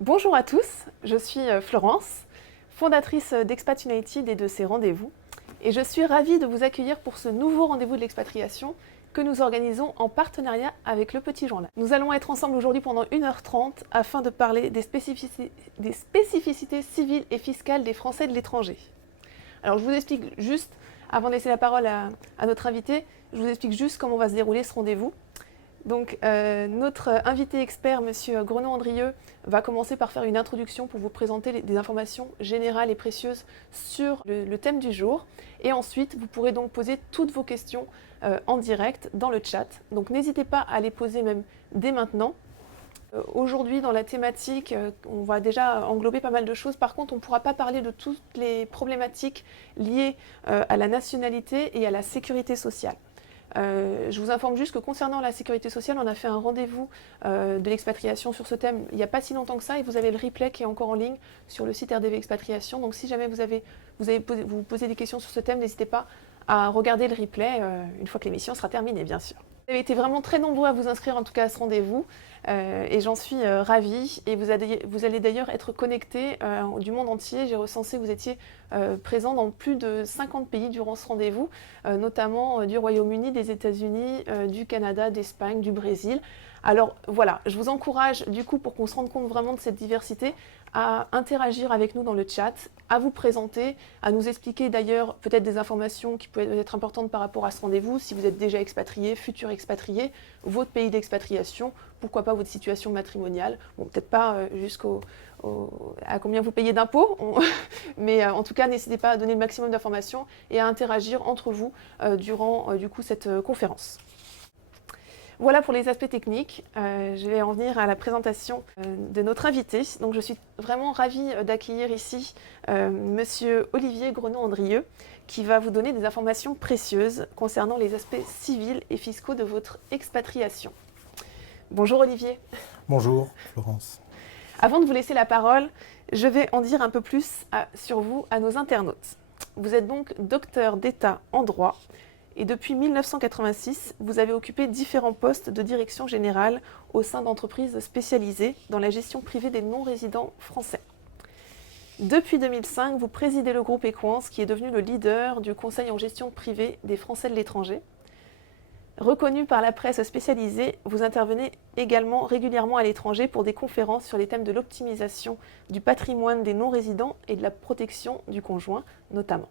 Bonjour à tous, je suis Florence, fondatrice d'Expat United et de ses rendez-vous, et je suis ravie de vous accueillir pour ce nouveau rendez-vous de l'expatriation que nous organisons en partenariat avec Le Petit Journal. Nous allons être ensemble aujourd'hui pendant 1h30 afin de parler des spécificités civiles et fiscales des Français de l'étranger. Alors je vous explique juste, avant de laisser la parole à notre invité, je vous explique juste comment va se dérouler ce rendez-vous. Donc, notre invité expert, Monsieur Grenon-Andrieux, va commencer par faire une introduction pour vous présenter des informations générales et précieuses sur le thème du jour. Et ensuite, vous pourrez donc poser toutes vos questions en direct dans le chat. Donc, n'hésitez pas à les poser même dès maintenant. Aujourd'hui, dans la thématique, on va déjà englober pas mal de choses. Par contre, on ne pourra pas parler de toutes les problématiques liées à la nationalité et à la sécurité sociale. Je vous informe juste que concernant la sécurité sociale, on a fait un rendez-vous de l'expatriation sur ce thème il n'y a pas si longtemps que ça, et vous avez le replay qui est encore en ligne sur le site RDV Expatriation. Donc si jamais vous posez des questions sur ce thème, n'hésitez pas à regarder le replay une fois que l'émission sera terminée, bien sûr. Vous avez été vraiment très nombreux à vous inscrire en tout cas à ce rendez-vous et j'en suis ravie. Et vous allez d'ailleurs être connectés du monde entier. J'ai recensé que vous étiez présents dans plus de 50 pays durant ce rendez-vous, notamment du Royaume-Uni, des États-Unis, du Canada, d'Espagne, du Brésil. Alors voilà, je vous encourage du coup, pour qu'on se rende compte vraiment de cette diversité, à interagir avec nous dans le chat, à vous présenter, à nous expliquer d'ailleurs peut-être des informations qui peuvent être importantes par rapport à ce rendez-vous, si vous êtes déjà expatrié, futur expatrié, votre pays d'expatriation, pourquoi pas votre situation matrimoniale, bon peut-être pas à combien vous payez d'impôts, mais en tout cas n'hésitez pas à donner le maximum d'informations et à interagir entre vous durant du coup cette conférence. Voilà pour les aspects techniques. Je vais en venir à la présentation de notre invité. Donc, je suis vraiment ravie d'accueillir ici Monsieur Olivier Grenon-Andrieux, qui va vous donner des informations précieuses concernant les aspects civils et fiscaux de votre expatriation. Bonjour Olivier. Bonjour Florence. Avant de vous laisser la parole, je vais en dire un peu plus sur vous à nos internautes. Vous êtes donc docteur d'État en droit. Et depuis 1986, vous avez occupé différents postes de direction générale au sein d'entreprises spécialisées dans la gestion privée des non-résidents français. Depuis 2005, vous présidez le groupe Equance, qui est devenu le leader du conseil en gestion privée des Français de l'étranger. Reconnu par la presse spécialisée, vous intervenez également régulièrement à l'étranger pour des conférences sur les thèmes de l'optimisation du patrimoine des non-résidents et de la protection du conjoint, notamment.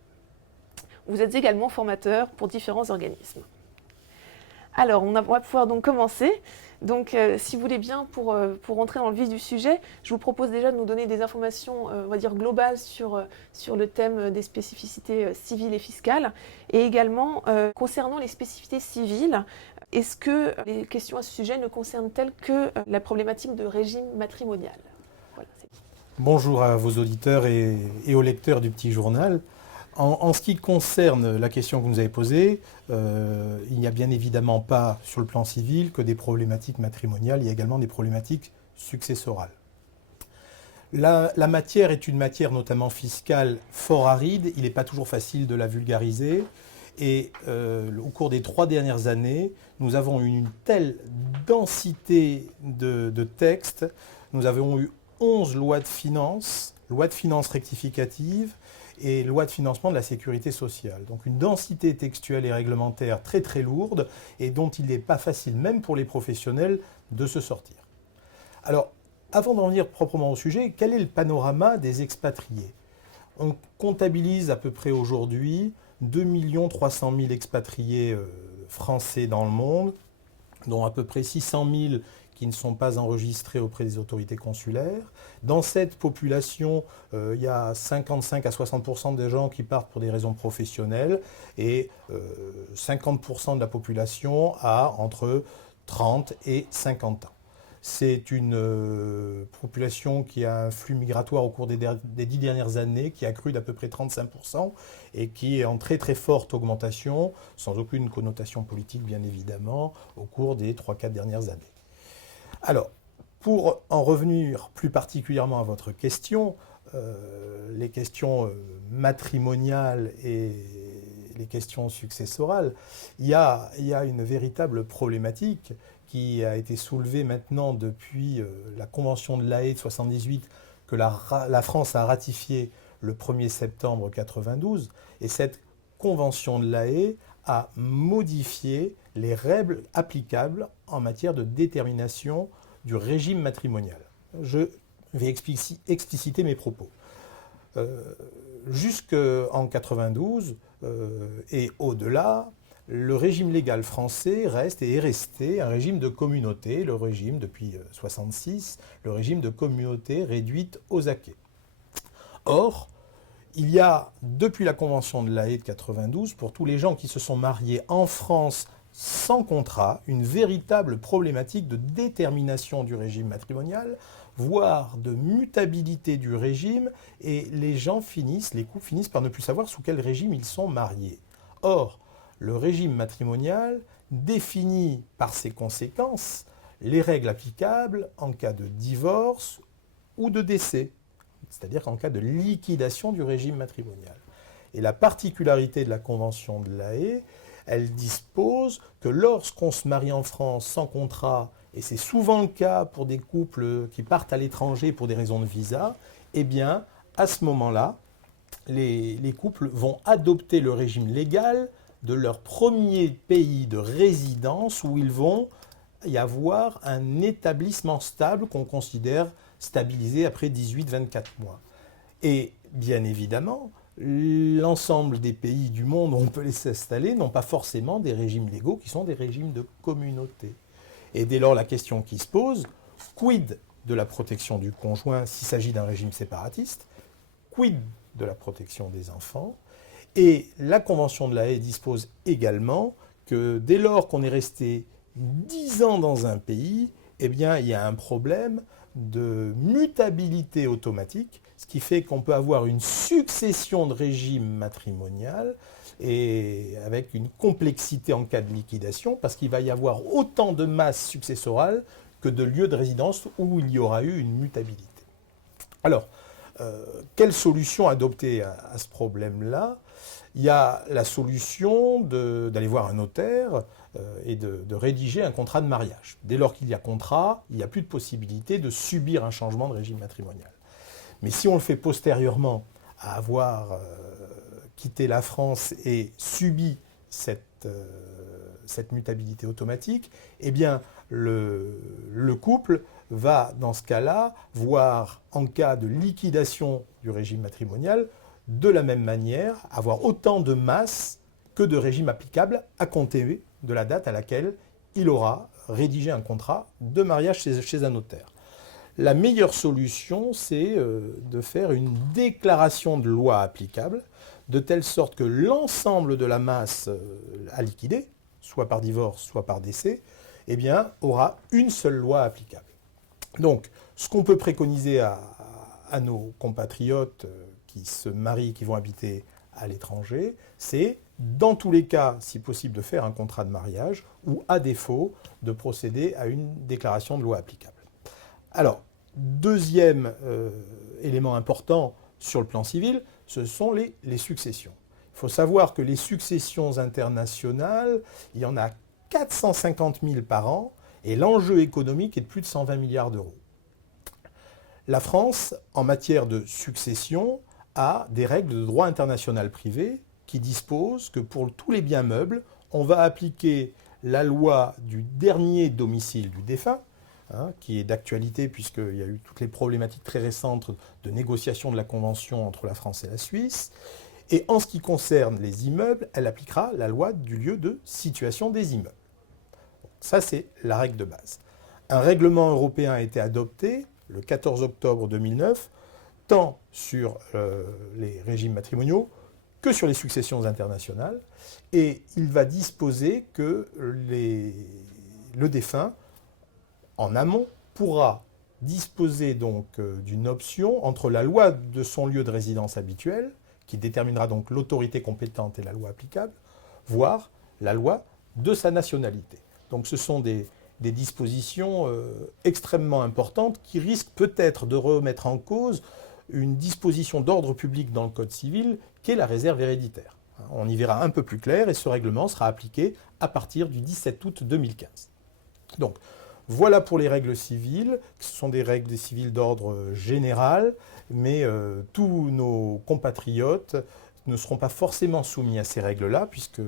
Vous êtes également formateur pour différents organismes. Alors, on va pouvoir donc commencer. Donc, si vous voulez bien, pour rentrer dans le vif du sujet, je vous propose déjà de nous donner des informations, on va dire, globales sur le thème des spécificités civiles et fiscales. Et également, concernant les spécificités civiles, est-ce que les questions à ce sujet ne concernent-elles que la problématique de régime matrimonial? Voilà, Bonjour à vos auditeurs et aux lecteurs du Petit Journal. En ce qui concerne la question que vous nous avez posée, il n'y a bien évidemment pas sur le plan civil que des problématiques matrimoniales, il y a également des problématiques successorales. La matière est une matière notamment fiscale fort aride, il n'est pas toujours facile de la vulgariser et au cours des 3 dernières années, nous avons eu une telle densité de textes, nous avons eu 11 lois de finances rectificatives, et loi de financement de la sécurité sociale. Donc une densité textuelle et réglementaire très très lourde et dont il n'est pas facile, même pour les professionnels, de se sortir. Alors, avant d'en venir proprement au sujet, quel est le panorama des expatriés? On comptabilise à peu près aujourd'hui 2 300 000 expatriés français dans le monde, dont à peu près 600 000 qui ne sont pas enregistrés auprès des autorités consulaires. Dans cette population, il y a 55 à 60% des gens qui partent pour des raisons professionnelles et 50% de la population a entre 30 et 50 ans. C'est une population qui a un flux migratoire au cours des 10 dernières années qui a cru d'à peu près 35% et qui est en très très forte augmentation, sans aucune connotation politique bien évidemment, au cours des 3-4 dernières années. Alors, pour en revenir plus particulièrement à votre question, les questions matrimoniales et les questions successorales, il y a une véritable problématique qui a été soulevée maintenant depuis la Convention de La Haye de 78 que la France a ratifiée le 1er septembre 92. Et cette Convention de La Haye a modifié les règles applicables en matière de détermination du régime matrimonial. Je vais expliciter mes propos. Jusqu'en 92 et au-delà, le régime légal français reste et est resté un régime de communauté, le régime depuis 1966, le régime de communauté réduite aux acquêts. Or, il y a, depuis la Convention de La Haye de 92, pour tous les gens qui se sont mariés en France sans contrat, une véritable problématique de détermination du régime matrimonial, voire de mutabilité du régime, et les couples finissent par ne plus savoir sous quel régime ils sont mariés. Or, le régime matrimonial définit par ses conséquences les règles applicables en cas de divorce ou de décès, c'est-à-dire en cas de liquidation du régime matrimonial. Et la particularité de la Convention de La Haye, elle dispose que lorsqu'on se marie en France sans contrat, et c'est souvent le cas pour des couples qui partent à l'étranger pour des raisons de visa, eh bien, à ce moment-là, les couples vont adopter le régime légal de leur premier pays de résidence où ils vont y avoir un établissement stable qu'on considère stabilisé après 18-24 mois. Et bien évidemment, l'ensemble des pays du monde où on peut les s'installer n'ont pas forcément des régimes légaux qui sont des régimes de communauté. Et dès lors, la question qui se pose, quid de la protection du conjoint s'il s'agit d'un régime séparatiste? Quid de la protection des enfants? Et la Convention de La Haye dispose également que dès lors qu'on est resté 10 ans dans un pays, eh bien, il y a un problème de mutabilité automatique, ce qui fait qu'on peut avoir une succession de régimes matrimonial et avec une complexité en cas de liquidation, parce qu'il va y avoir autant de masse successorale que de lieux de résidence où il y aura eu une mutabilité. Alors, quelle solution adopter à ce problème-là? Il y a la solution d'aller voir un notaire et de rédiger un contrat de mariage. Dès lors qu'il y a contrat, il n'y a plus de possibilité de subir un changement de régime matrimonial. Mais si on le fait postérieurement à avoir quitté la France et subi cette mutabilité automatique, eh bien le couple va, dans ce cas-là, voir, en cas de liquidation du régime matrimonial, de la même manière, avoir autant de masse que de régime applicable à compter de la date à laquelle il aura rédigé un contrat de mariage chez un notaire. La meilleure solution, c'est de faire une déclaration de loi applicable, de telle sorte que l'ensemble de la masse à liquider, soit par divorce, soit par décès, eh bien, aura une seule loi applicable. Donc, ce qu'on peut préconiser à nos compatriotes qui se marient, qui vont habiter à l'étranger, c'est, dans tous les cas, si possible, de faire un contrat de mariage ou, à défaut, de procéder à une déclaration de loi applicable. Alors, deuxième élément important sur le plan civil, ce sont les successions. Il faut savoir que les successions internationales, il y en a 450 000 par an, et l'enjeu économique est de plus de 120 milliards d'euros. La France, en matière de succession, a des règles de droit international privé qui disposent que pour tous les biens meubles, on va appliquer la loi du dernier domicile du défunt, qui est d'actualité puisqu'il y a eu toutes les problématiques très récentes de négociation de la convention entre la France et la Suisse. Et en ce qui concerne les immeubles, elle appliquera la loi du lieu de situation des immeubles. Ça, c'est la règle de base. Un règlement européen a été adopté le 14 octobre 2009, tant sur les régimes matrimoniaux que sur les successions internationales. Et il va disposer que le défunt, en amont, pourra disposer donc d'une option entre la loi de son lieu de résidence habituel, qui déterminera donc l'autorité compétente et la loi applicable, voire la loi de sa nationalité. Donc ce sont des dispositions extrêmement importantes qui risquent peut-être de remettre en cause une disposition d'ordre public dans le Code civil qui est la réserve héréditaire. On y verra un peu plus clair et ce règlement sera appliqué à partir du 17 août 2015. Donc, voilà pour les règles civiles. Ce sont des règles civiles d'ordre général, mais tous nos compatriotes ne seront pas forcément soumis à ces règles-là, puisque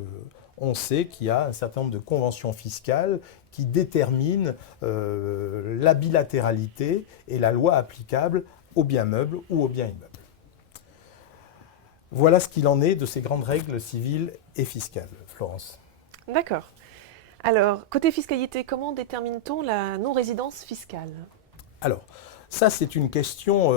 on sait qu'il y a un certain nombre de conventions fiscales qui déterminent la bilatéralité et la loi applicable aux biens meubles ou aux biens immeubles. Voilà ce qu'il en est de ces grandes règles civiles et fiscales, Florence. D'accord. Alors, côté fiscalité, comment détermine-t-on la non-résidence fiscale? Alors, ça c'est une question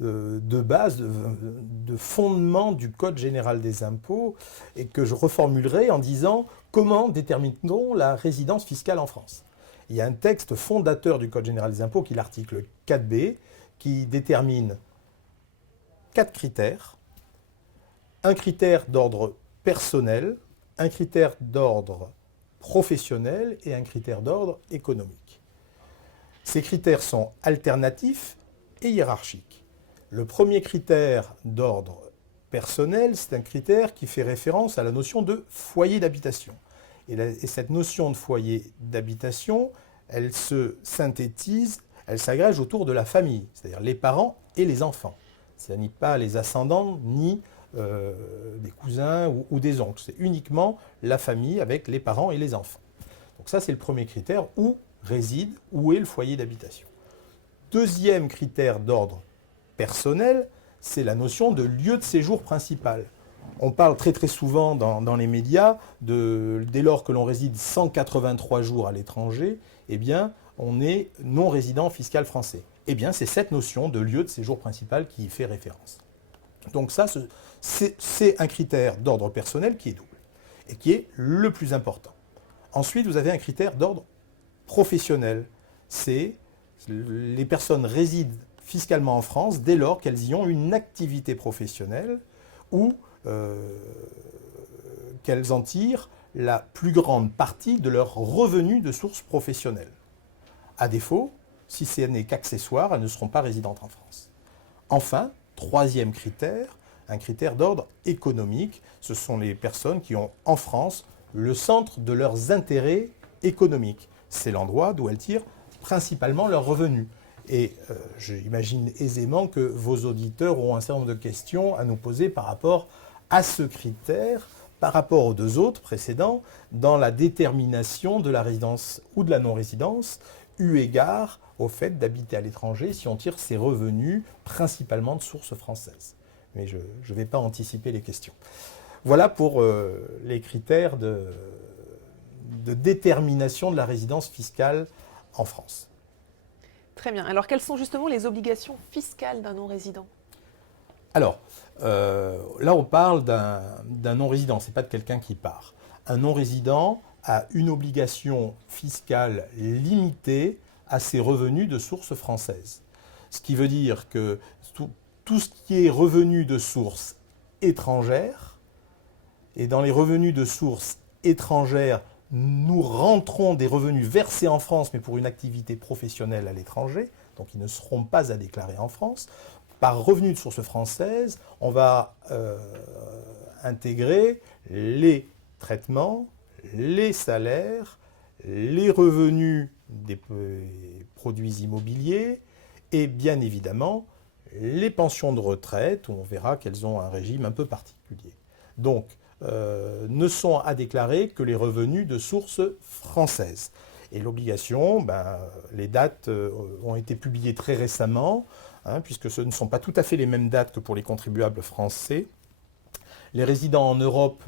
de base, de fondement du Code général des impôts, et que je reformulerai en disant comment détermine-t-on la résidence fiscale en France? Il y a un texte fondateur du Code général des impôts, qui est l'article 4b, qui détermine 4 critères. Un critère d'ordre personnel, un critère d'ordre professionnel et un critère d'ordre économique. Ces critères sont alternatifs et hiérarchiques. Le premier critère d'ordre personnel, c'est un critère qui fait référence à la notion de foyer d'habitation. Et cette notion de foyer d'habitation, elle se synthétise, elle s'agrège autour de la famille, c'est-à-dire les parents et les enfants. Ce n'est pas les ascendants ni des cousins ou des oncles. C'est uniquement la famille avec les parents et les enfants. Donc ça, c'est le premier critère. Où réside, où est le foyer d'habitation. Deuxième critère d'ordre personnel, c'est la notion de lieu de séjour principal. On parle très très souvent dans les médias, dès lors que l'on réside 183 jours à l'étranger, eh bien, on est non-résident fiscal français. Eh bien, c'est cette notion de lieu de séjour principal qui y fait référence. Donc ça, c'est un critère d'ordre personnel qui est double et qui est le plus important. Ensuite, vous avez un critère d'ordre professionnel. C'est les personnes résident fiscalement en France dès lors qu'elles y ont une activité professionnelle ou qu'elles en tirent la plus grande partie de leurs revenus de source professionnelle. À défaut, si ce n'est qu'accessoire, elles ne seront pas résidentes en France. Enfin, troisième critère, un critère d'ordre économique. Ce sont les personnes qui ont en France le centre de leurs intérêts économiques. C'est l'endroit d'où elles tirent principalement leurs revenus. Et j'imagine aisément que vos auditeurs auront un certain nombre de questions à nous poser par rapport à ce critère, par rapport aux deux autres précédents, dans la détermination de la résidence ou de la non-résidence, eu égard au fait d'habiter à l'étranger si on tire ses revenus principalement de sources françaises. Mais je ne vais pas anticiper les questions. Voilà pour les critères de détermination de la résidence fiscale en France. Très bien. Alors, quelles sont justement les obligations fiscales d'un non-résident? Alors, là, on parle d'un non-résident, ce n'est pas de quelqu'un qui part. Un non-résident a une obligation fiscale limitée à ses revenus de source française. Ce qui veut dire que tout ce qui est revenu de source étrangère, et dans les revenus de source étrangère, nous rentrons des revenus versés en France, mais pour une activité professionnelle à l'étranger, donc ils ne seront pas à déclarer en France. Par revenu de source française, on va intégrer les traitements, les salaires, les revenus des produits immobiliers et bien évidemment les pensions de retraite, où on verra qu'elles ont un régime un peu particulier. Donc, ne sont à déclarer que les revenus de source française. Et l'obligation, les dates ont été publiées très récemment, puisque ce ne sont pas tout à fait les mêmes dates que pour les contribuables français. Les résidents en Europe,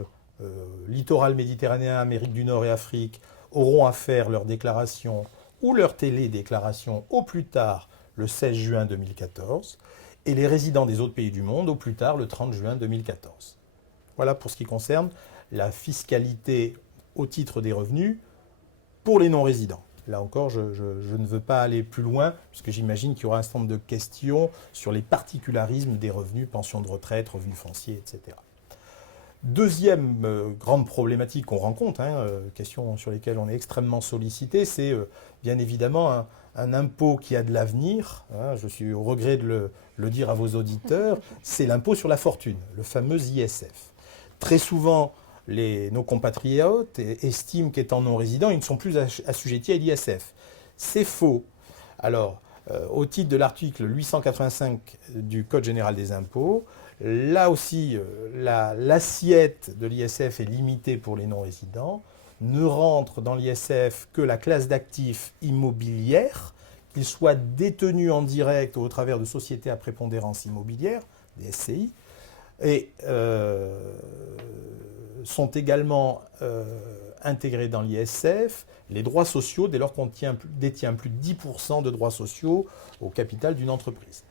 littoral méditerranéen, Amérique du Nord et Afrique, auront à faire leur déclaration ou leur télédéclaration au plus tard le 16 juin 2014, et les résidents des autres pays du monde au plus tard le 30 juin 2014. Voilà pour ce qui concerne la fiscalité au titre des revenus pour les non-résidents. Là encore, je ne veux pas aller plus loin, puisque j'imagine qu'il y aura un certain nombre de questions sur les particularismes des revenus, pensions de retraite, revenus fonciers, etc. Deuxième grande problématique qu'on rencontre, question sur lesquelles on est extrêmement sollicité, c'est bien évidemment un impôt qui a de l'avenir, je suis au regret de le dire à vos auditeurs, c'est l'impôt sur la fortune, le fameux ISF. très souvent, nos compatriotes estiment qu'étant non-résidents, ils ne sont plus assujettis à l'ISF. C'est faux. Alors, au titre de l'article 885 du Code général des impôts, là aussi, l'assiette de l'ISF est limitée pour les non-résidents. Ne rentre dans l'ISF que la classe d'actifs immobilières, qu'ils soient détenus en direct ou au travers de sociétés à prépondérance immobilière, des SCI, et sont également intégrés dans l'ISF les droits sociaux dès lors qu'on détient plus de 10% de droits sociaux au capital d'une entreprise.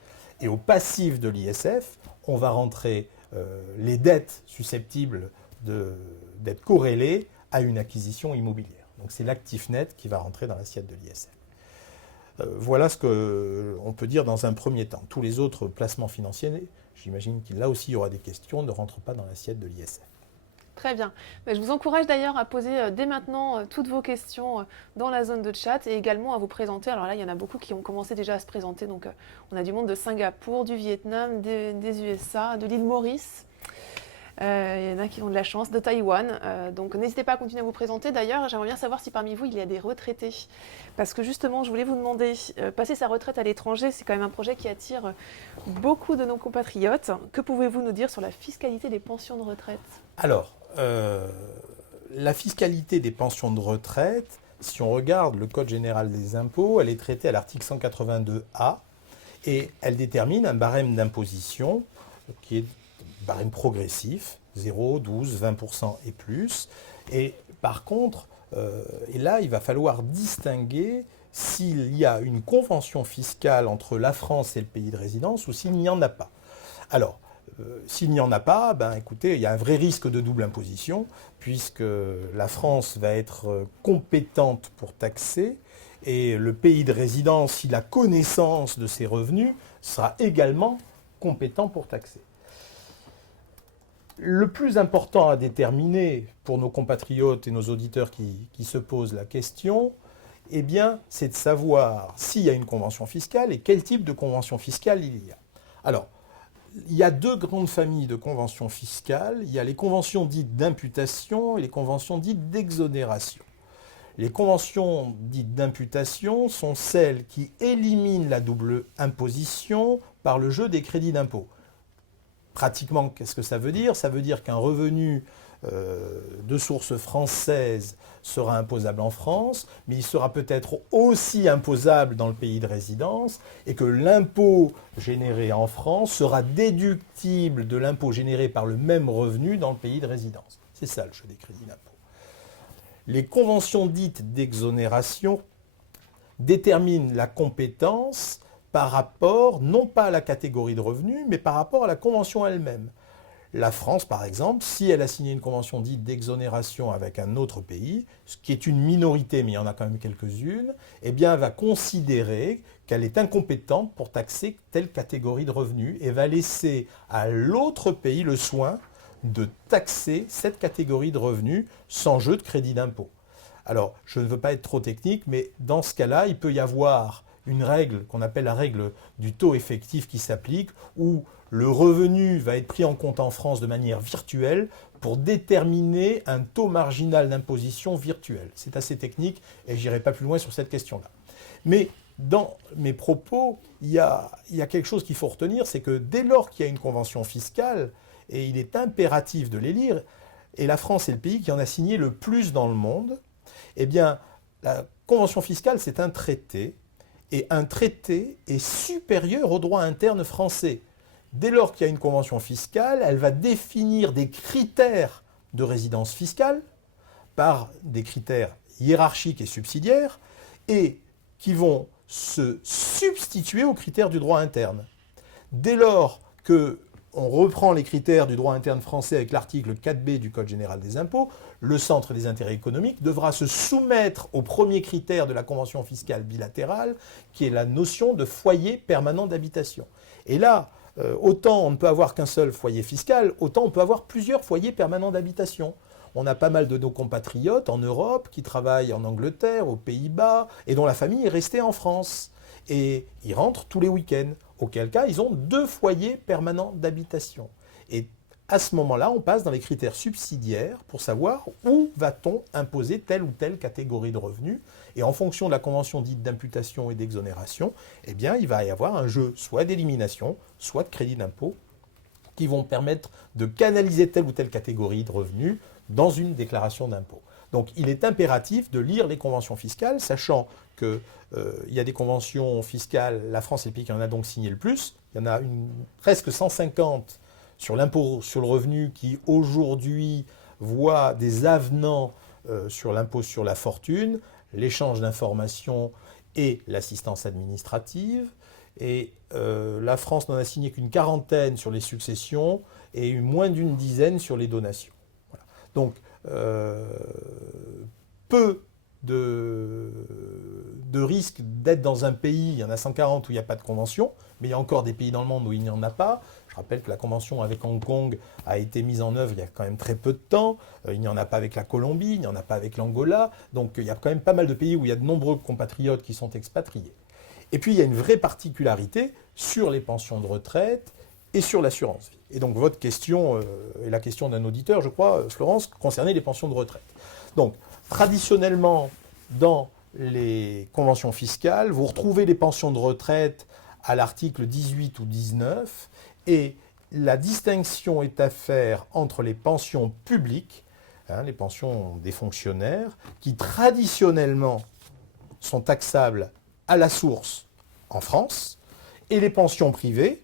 Et au passif de l'ISF, on va rentrer les dettes susceptibles d'être corrélées à une acquisition immobilière. Donc c'est l'actif net qui va rentrer dans l'assiette de l'ISF. Voilà ce qu'on peut dire dans un premier temps. Tous les autres placements financiers, j'imagine qu'il là aussi il y aura des questions, ne rentrent pas dans l'assiette de l'ISF. Très bien. Je vous encourage d'ailleurs à poser dès maintenant toutes vos questions dans la zone de chat et également à vous présenter. Alors là, il y en a beaucoup qui ont commencé déjà à se présenter. Donc, on a du monde de Singapour, du Vietnam, des USA, de l'île Maurice. Il y en a qui ont de la chance, de Taïwan. Donc, n'hésitez pas à continuer à vous présenter. D'ailleurs, j'aimerais bien savoir si parmi vous, il y a des retraités. Parce que justement, je voulais vous demander, passer sa retraite à l'étranger, c'est quand même un projet qui attire beaucoup de nos compatriotes. Que pouvez-vous nous dire sur la fiscalité des pensions de retraite ? Alors, la fiscalité des pensions de retraite, si on regarde le Code général des impôts, elle est traitée à l'article 182A et elle détermine un barème d'imposition qui est un barème progressif, 0, 12, 20% et plus. Et par contre, et là, il va falloir distinguer s'il y a une convention fiscale entre la France et le pays de résidence ou s'il n'y en a pas. Alors, s'il n'y en a pas, écoutez, il y a un vrai risque de double imposition, puisque la France va être compétente pour taxer, et le pays de résidence, s'il a connaissance de ses revenus, sera également compétent pour taxer. Le plus important à déterminer pour nos compatriotes et nos auditeurs qui se posent la question, eh bien, c'est de savoir s'il y a une convention fiscale et quel type de convention fiscale il y a. Alors, il y a deux grandes familles de conventions fiscales. Il y a les conventions dites d'imputation et les conventions dites d'exonération. Les conventions dites d'imputation sont celles qui éliminent la double imposition par le jeu des crédits d'impôt. Pratiquement, qu'est-ce que ça veut dire ? Ça veut dire qu'un revenu de source française sera imposable en France, mais il sera peut-être aussi imposable dans le pays de résidence et que l'impôt généré en France sera déductible de l'impôt généré par le même revenu dans le pays de résidence. C'est ça le jeu des crédits d'impôt. Les conventions dites d'exonération déterminent la compétence par rapport, non pas à la catégorie de revenus, mais par rapport à la convention elle-même. La France, par exemple, si elle a signé une convention dite d'exonération avec un autre pays, ce qui est une minorité, mais il y en a quand même quelques-unes, eh bien, elle va considérer qu'elle est incompétente pour taxer telle catégorie de revenus et va laisser à l'autre pays le soin de taxer cette catégorie de revenus sans jeu de crédit d'impôt. Alors, je ne veux pas être trop technique, mais dans ce cas-là, il peut y avoir une règle qu'on appelle la règle du taux effectif qui s'applique, où le revenu va être pris en compte en France de manière virtuelle pour déterminer un taux marginal d'imposition virtuel. C'est assez technique et je n'irai pas plus loin sur cette question-là. Mais dans mes propos, il y a quelque chose qu'il faut retenir, c'est que dès lors qu'il y a une convention fiscale, et il est impératif de les lire, et la France est le pays qui en a signé le plus dans le monde, eh bien, la convention fiscale, c'est un traité, et un traité est supérieur au droit interne français. Dès lors qu'il y a une convention fiscale, elle va définir des critères de résidence fiscale par des critères hiérarchiques et subsidiaires et qui vont se substituer aux critères du droit interne. Dès lors qu'on reprend les critères du droit interne français avec l'article 4b du Code général des impôts, le centre des intérêts économiques devra se soumettre au premier critère de la convention fiscale bilatérale, qui est la notion de foyer permanent d'habitation. Et là, autant on ne peut avoir qu'un seul foyer fiscal, autant on peut avoir plusieurs foyers permanents d'habitation. On a pas mal de nos compatriotes en Europe qui travaillent en Angleterre, aux Pays-Bas, et dont la famille est restée en France. Et ils rentrent tous les week-ends, auquel cas ils ont 2 foyers permanents d'habitation. Et à ce moment-là, on passe dans les critères subsidiaires pour savoir où va-t-on imposer telle ou telle catégorie de revenus. Et en fonction de la convention dite d'imputation et d'exonération, eh bien, il va y avoir un jeu soit d'élimination, soit de crédit d'impôt qui vont permettre de canaliser telle ou telle catégorie de revenus dans une déclaration d'impôt. Donc il est impératif de lire les conventions fiscales, sachant qu'il y a des conventions fiscales, la France est le pays qui en a donc signé le plus, il y en a presque 150 sur l'impôt sur le revenu qui aujourd'hui voient des avenants sur l'impôt sur la fortune, l'échange d'informations et l'assistance administrative. Et la France n'en a signé qu'une quarantaine sur les successions et moins d'une dizaine sur les donations. Voilà. Donc, peu de risques d'être dans un pays, il y en a 140 où il n'y a pas de convention, mais il y a encore des pays dans le monde où il n'y en a pas. Je rappelle que la convention avec Hong Kong a été mise en œuvre il y a quand même très peu de temps. Il n'y en a pas avec la Colombie, il n'y en a pas avec l'Angola. Donc il y a quand même pas mal de pays où il y a de nombreux compatriotes qui sont expatriés. Et puis il y a une vraie particularité sur les pensions de retraite et sur l'assurance vie. Et donc votre question, et la question d'un auditeur, je crois, Florence, concernait les pensions de retraite. Donc traditionnellement, dans les conventions fiscales, vous retrouvez les pensions de retraite à l'article 18 ou 19, et la distinction est à faire entre les pensions publiques, les pensions des fonctionnaires, qui traditionnellement sont taxables à la source en France, et les pensions privées,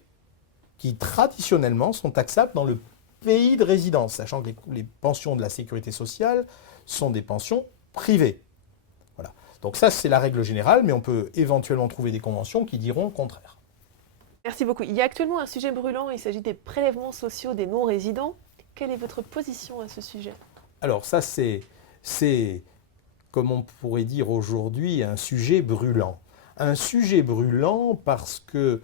qui traditionnellement sont taxables dans le pays de résidence, sachant que les pensions de la sécurité sociale sont des pensions privées. Voilà. Donc ça, c'est la règle générale, mais on peut éventuellement trouver des conventions qui diront le contraire. Merci beaucoup. Il y a actuellement un sujet brûlant, il s'agit des prélèvements sociaux des non-résidents. Quelle est votre position à ce sujet? Alors ça, c'est, comme on pourrait dire aujourd'hui, un sujet brûlant. Un sujet brûlant parce que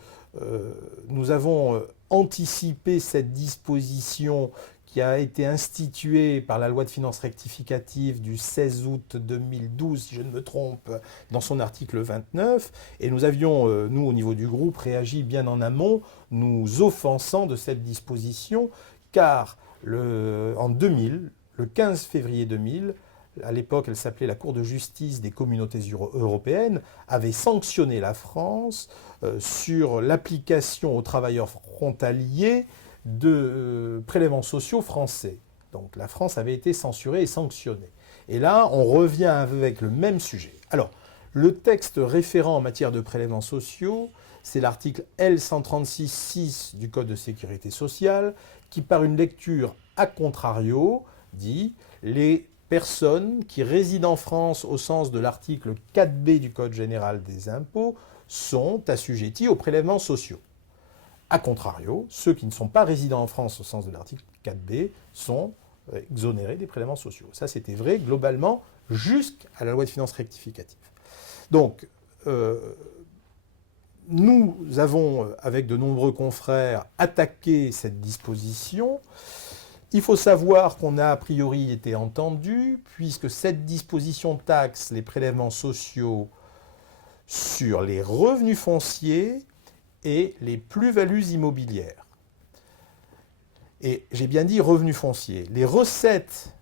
nous avons anticipé cette disposition qui a été instituée par la loi de finances rectificative du 16 août 2012, si je ne me trompe, dans son article 29. Et nous avions, nous, au niveau du groupe, réagi bien en amont, nous offensant de cette disposition, car en 2000, le 15 février 2000, à l'époque elle s'appelait la Cour de justice des communautés européennes, avait sanctionné la France sur l'application aux travailleurs frontaliers de prélèvements sociaux français. Donc la France avait été censurée et sanctionnée. Et là, on revient avec le même sujet. Alors, le texte référent en matière de prélèvements sociaux, c'est l'article L136.6 du Code de sécurité sociale, qui par une lecture a contrario dit « les personnes qui résident en France au sens de l'article 4b du Code général des impôts sont assujetties aux prélèvements sociaux ». A contrario, ceux qui ne sont pas résidents en France au sens de l'article 4b sont exonérés des prélèvements sociaux. Ça, c'était vrai globalement jusqu'à la loi de finances rectificative. Donc, nous avons, avec de nombreux confrères, attaqué cette disposition. Il faut savoir qu'on a priori été entendu, puisque cette disposition taxe les prélèvements sociaux sur les revenus fonciers et les plus-values immobilières. Et j'ai bien dit revenus fonciers. Les recettes,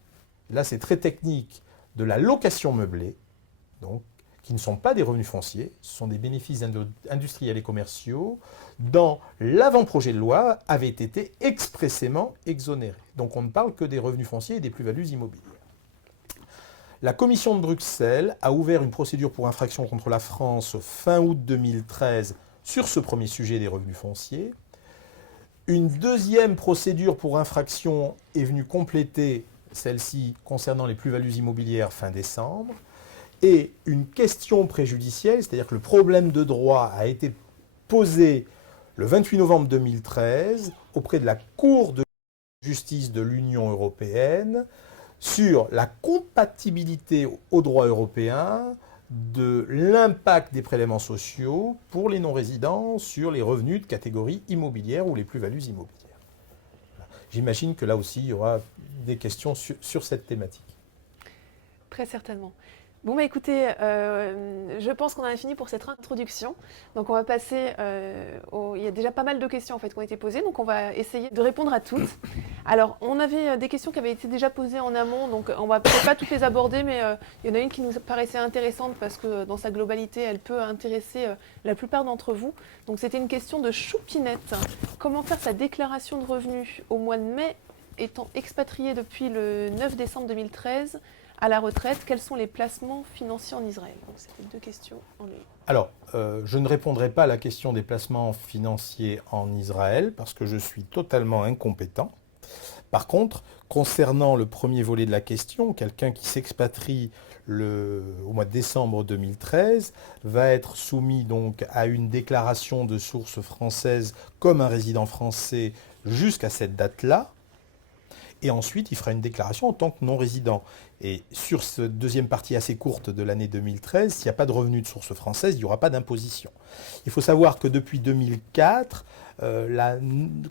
là c'est très technique, de la location meublée, donc, qui ne sont pas des revenus fonciers, ce sont des bénéfices industriels et commerciaux, dans l'avant-projet de loi, avaient été expressément exonérés. Donc on ne parle que des revenus fonciers et des plus-values immobilières. La Commission de Bruxelles a ouvert une procédure pour infraction contre la France fin août 2013 sur ce premier sujet des revenus fonciers. Une deuxième procédure pour infraction est venue compléter celle-ci concernant les plus-values immobilières fin décembre. Et une question préjudicielle, c'est-à-dire que le problème de droit a été posé le 28 novembre 2013 auprès de la Cour de justice de l'Union européenne sur la compatibilité au droit européen de l'impact des prélèvements sociaux pour les non-résidents sur les revenus de catégorie immobilière ou les plus-values immobilières. J'imagine que là aussi, il y aura des questions sur cette thématique. Très certainement. Bon, bah écoutez, je pense qu'on en a fini pour cette introduction. Donc, on va passer Il y a déjà pas mal de questions en fait qui ont été posées, donc on va essayer de répondre à toutes. Alors, on avait des questions qui avaient été déjà posées en amont, donc on va peut-être pas toutes les aborder, mais il y en a une qui nous paraissait intéressante parce que dans sa globalité, elle peut intéresser la plupart d'entre vous. Donc, c'était une question de Choupinette. Comment faire sa déclaration de revenus au mois de mai, étant expatrié depuis le 9 décembre 2013 à la retraite? Quels sont les placements financiers en Israël? Donc, c'était deux questions en une. Alors, je ne répondrai pas à la question des placements financiers en Israël parce que je suis totalement incompétent. Par contre, concernant le premier volet de la question, quelqu'un qui s'expatrie au mois de décembre 2013 va être soumis donc à une déclaration de source française comme un résident français jusqu'à cette date-là. Et ensuite, il fera une déclaration en tant que non-résident. Et sur cette deuxième partie assez courte de l'année 2013, s'il n'y a pas de revenus de source française, il n'y aura pas d'imposition. Il faut savoir que depuis 2004,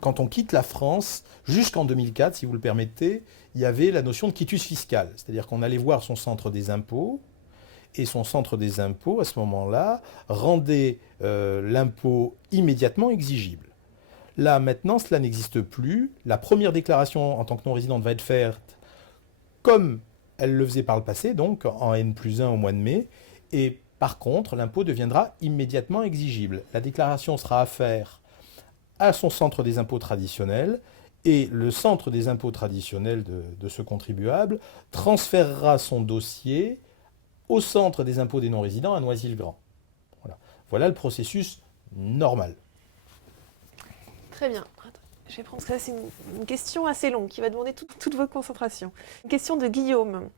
quand on quitte la France, jusqu'en 2004, si vous le permettez, il y avait la notion de quitus fiscal. C'est-à-dire qu'on allait voir son centre des impôts, et son centre des impôts, à ce moment-là, rendait l'impôt immédiatement exigible. Là, maintenant, cela n'existe plus. La première déclaration en tant que non-résidente va être faite comme elle le faisait par le passé, donc en N+1 au mois de mai. Et par contre, l'impôt deviendra immédiatement exigible. La déclaration sera à faire à son centre des impôts traditionnel et le centre des impôts traditionnels de ce contribuable transférera son dossier au centre des impôts des non-résidents à Noisy-le-Grand. Voilà le processus normal. Très bien. Je vais prendre ça, c'est une question assez longue qui va demander toute votre concentration. Une question de Guillaume.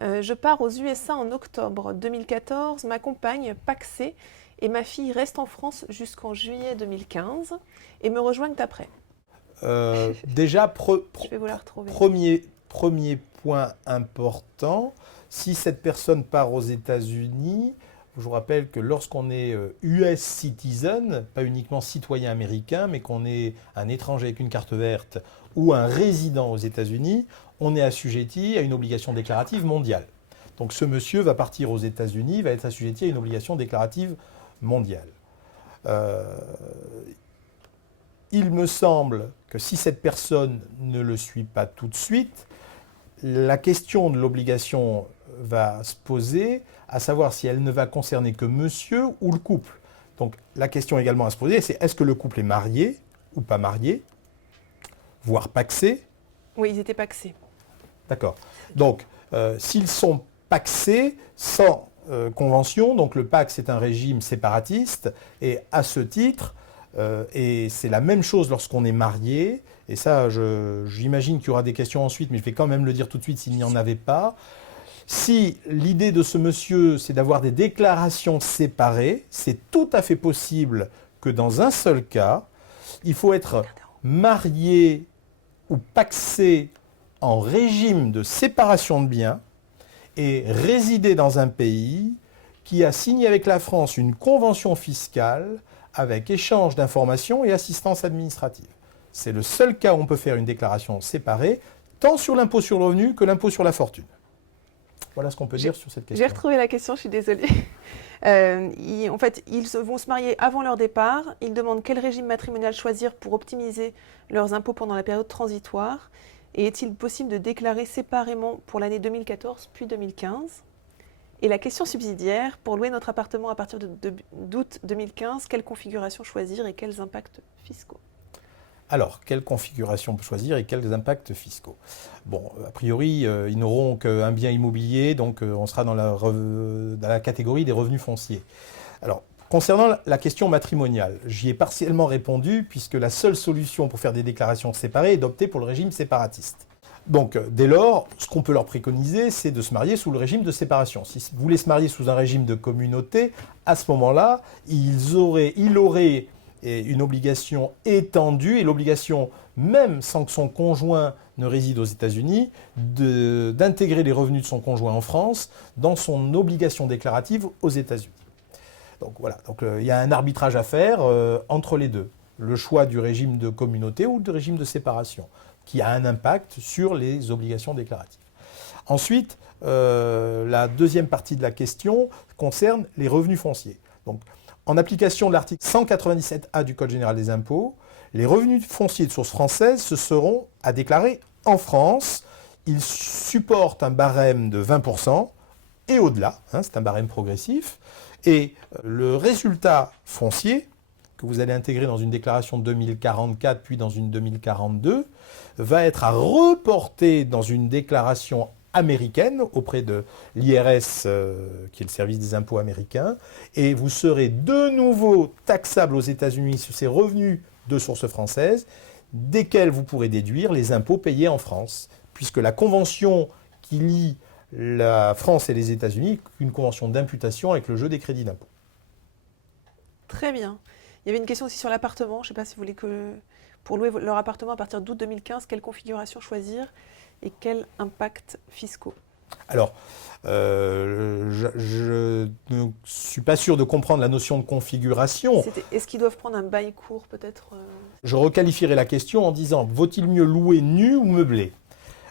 Je pars aux USA en octobre 2014, ma compagne pacsée et ma fille restent en France jusqu'en juillet 2015 et me rejoignent après. Déjà, je vais vous la retrouver. Premier point important, si cette personne part aux États-Unis, je vous rappelle que lorsqu'on est US citizen, pas uniquement citoyen américain, mais qu'on est un étranger avec une carte verte ou un résident aux États-Unis, on est assujetti à une obligation déclarative mondiale. Donc ce monsieur va partir aux États-Unis, va être assujetti à une obligation déclarative mondiale. Il me semble que si cette personne ne le suit pas tout de suite, la question de l'obligation va se poser, à savoir si elle ne va concerner que monsieur ou le couple. Donc la question également à se poser, c'est est-ce que le couple est marié ou pas marié, voire pacsé? Oui, ils étaient pacsés. D'accord. Donc s'ils sont pacsés sans convention, donc le Pacs est un régime séparatiste, et à ce titre, et c'est la même chose lorsqu'on est marié, et ça j'imagine qu'il y aura des questions ensuite, mais je vais quand même le dire tout de suite s'il n'y en avait pas. Si l'idée de ce monsieur, c'est d'avoir des déclarations séparées, c'est tout à fait possible que dans un seul cas, il faut être marié ou pacsé en régime de séparation de biens et résider dans un pays qui a signé avec la France une convention fiscale avec échange d'informations et assistance administrative. C'est le seul cas où on peut faire une déclaration séparée, tant sur l'impôt sur le revenu que l'impôt sur la fortune. Voilà ce qu'on peut dire sur cette question. J'ai retrouvé la question, je suis désolée. En fait, ils vont se marier avant leur départ. Ils demandent quel régime matrimonial choisir pour optimiser leurs impôts pendant la période transitoire. Et est-il possible de déclarer séparément pour l'année 2014 puis 2015 ? Et la question subsidiaire, pour louer notre appartement à partir d'août 2015, quelle configuration choisir et quels impacts fiscaux ? Alors, quelle configuration choisir et quels impacts fiscaux? Bon, a priori, ils n'auront qu'un bien immobilier, donc on sera dans la catégorie des revenus fonciers. Alors, concernant la question matrimoniale, j'y ai partiellement répondu, puisque la seule solution pour faire des déclarations séparées est d'opter pour le régime séparatiste. Donc, dès lors, ce qu'on peut leur préconiser, c'est de se marier sous le régime de séparation. Si vous voulez se marier sous un régime de communauté, à ce moment-là, il aurait une obligation étendue, et l'obligation, même sans que son conjoint ne réside aux États-Unis, d'intégrer les revenus de son conjoint en France dans son obligation déclarative aux États-Unis. Donc voilà, il y a un arbitrage à faire entre les deux. Le choix du régime de communauté ou du régime de séparation, qui a un impact sur les obligations déclaratives. Ensuite, la deuxième partie de la question concerne les revenus fonciers. Donc, en application de l'article 197A du Code général des impôts, les revenus fonciers de source française se seront à déclarer en France. Ils supportent un barème de 20% et au-delà, c'est un barème progressif. Et le résultat foncier, que vous allez intégrer dans une déclaration 2044 puis dans une 2042, va être à reporter dans une déclaration américaine auprès de l'IRS, qui est le service des impôts américains, et vous serez de nouveau taxable aux États-Unis sur ces revenus de source française, desquels vous pourrez déduire les impôts payés en France, puisque la convention qui lie la France et les États-Unis est une convention d'imputation avec le jeu des crédits d'impôt. Très bien. Il y avait une question aussi sur l'appartement. Je ne sais pas si vous voulez que, pour louer leur appartement à partir d'août 2015, quelle configuration choisir et quels impacts fiscaux? Alors, je ne suis pas sûr de comprendre la notion de configuration. Est-ce qu'ils doivent prendre un bail court peut-être Je requalifierai la question en disant, vaut-il mieux louer nu ou meublé?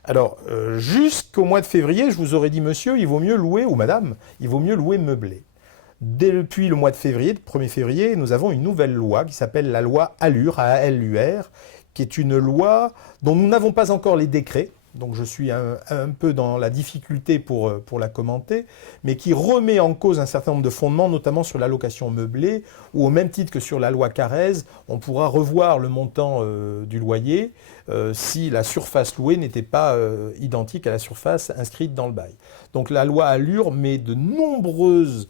Alors, jusqu'au mois de février, je vous aurais dit, monsieur, il vaut mieux louer, ou madame, il vaut mieux louer meublé. Depuis le mois de février, le 1er février, nous avons une nouvelle loi qui s'appelle la loi ALUR, A-L-U-R, qui est une loi dont nous n'avons pas encore les décrets, donc je suis un peu dans la difficulté pour la commenter, mais qui remet en cause un certain nombre de fondements, notamment sur la location meublée, où au même titre que sur la loi Carrez, on pourra revoir le montant du loyer si la surface louée n'était pas identique à la surface inscrite dans le bail. Donc la loi ALUR met de nombreuses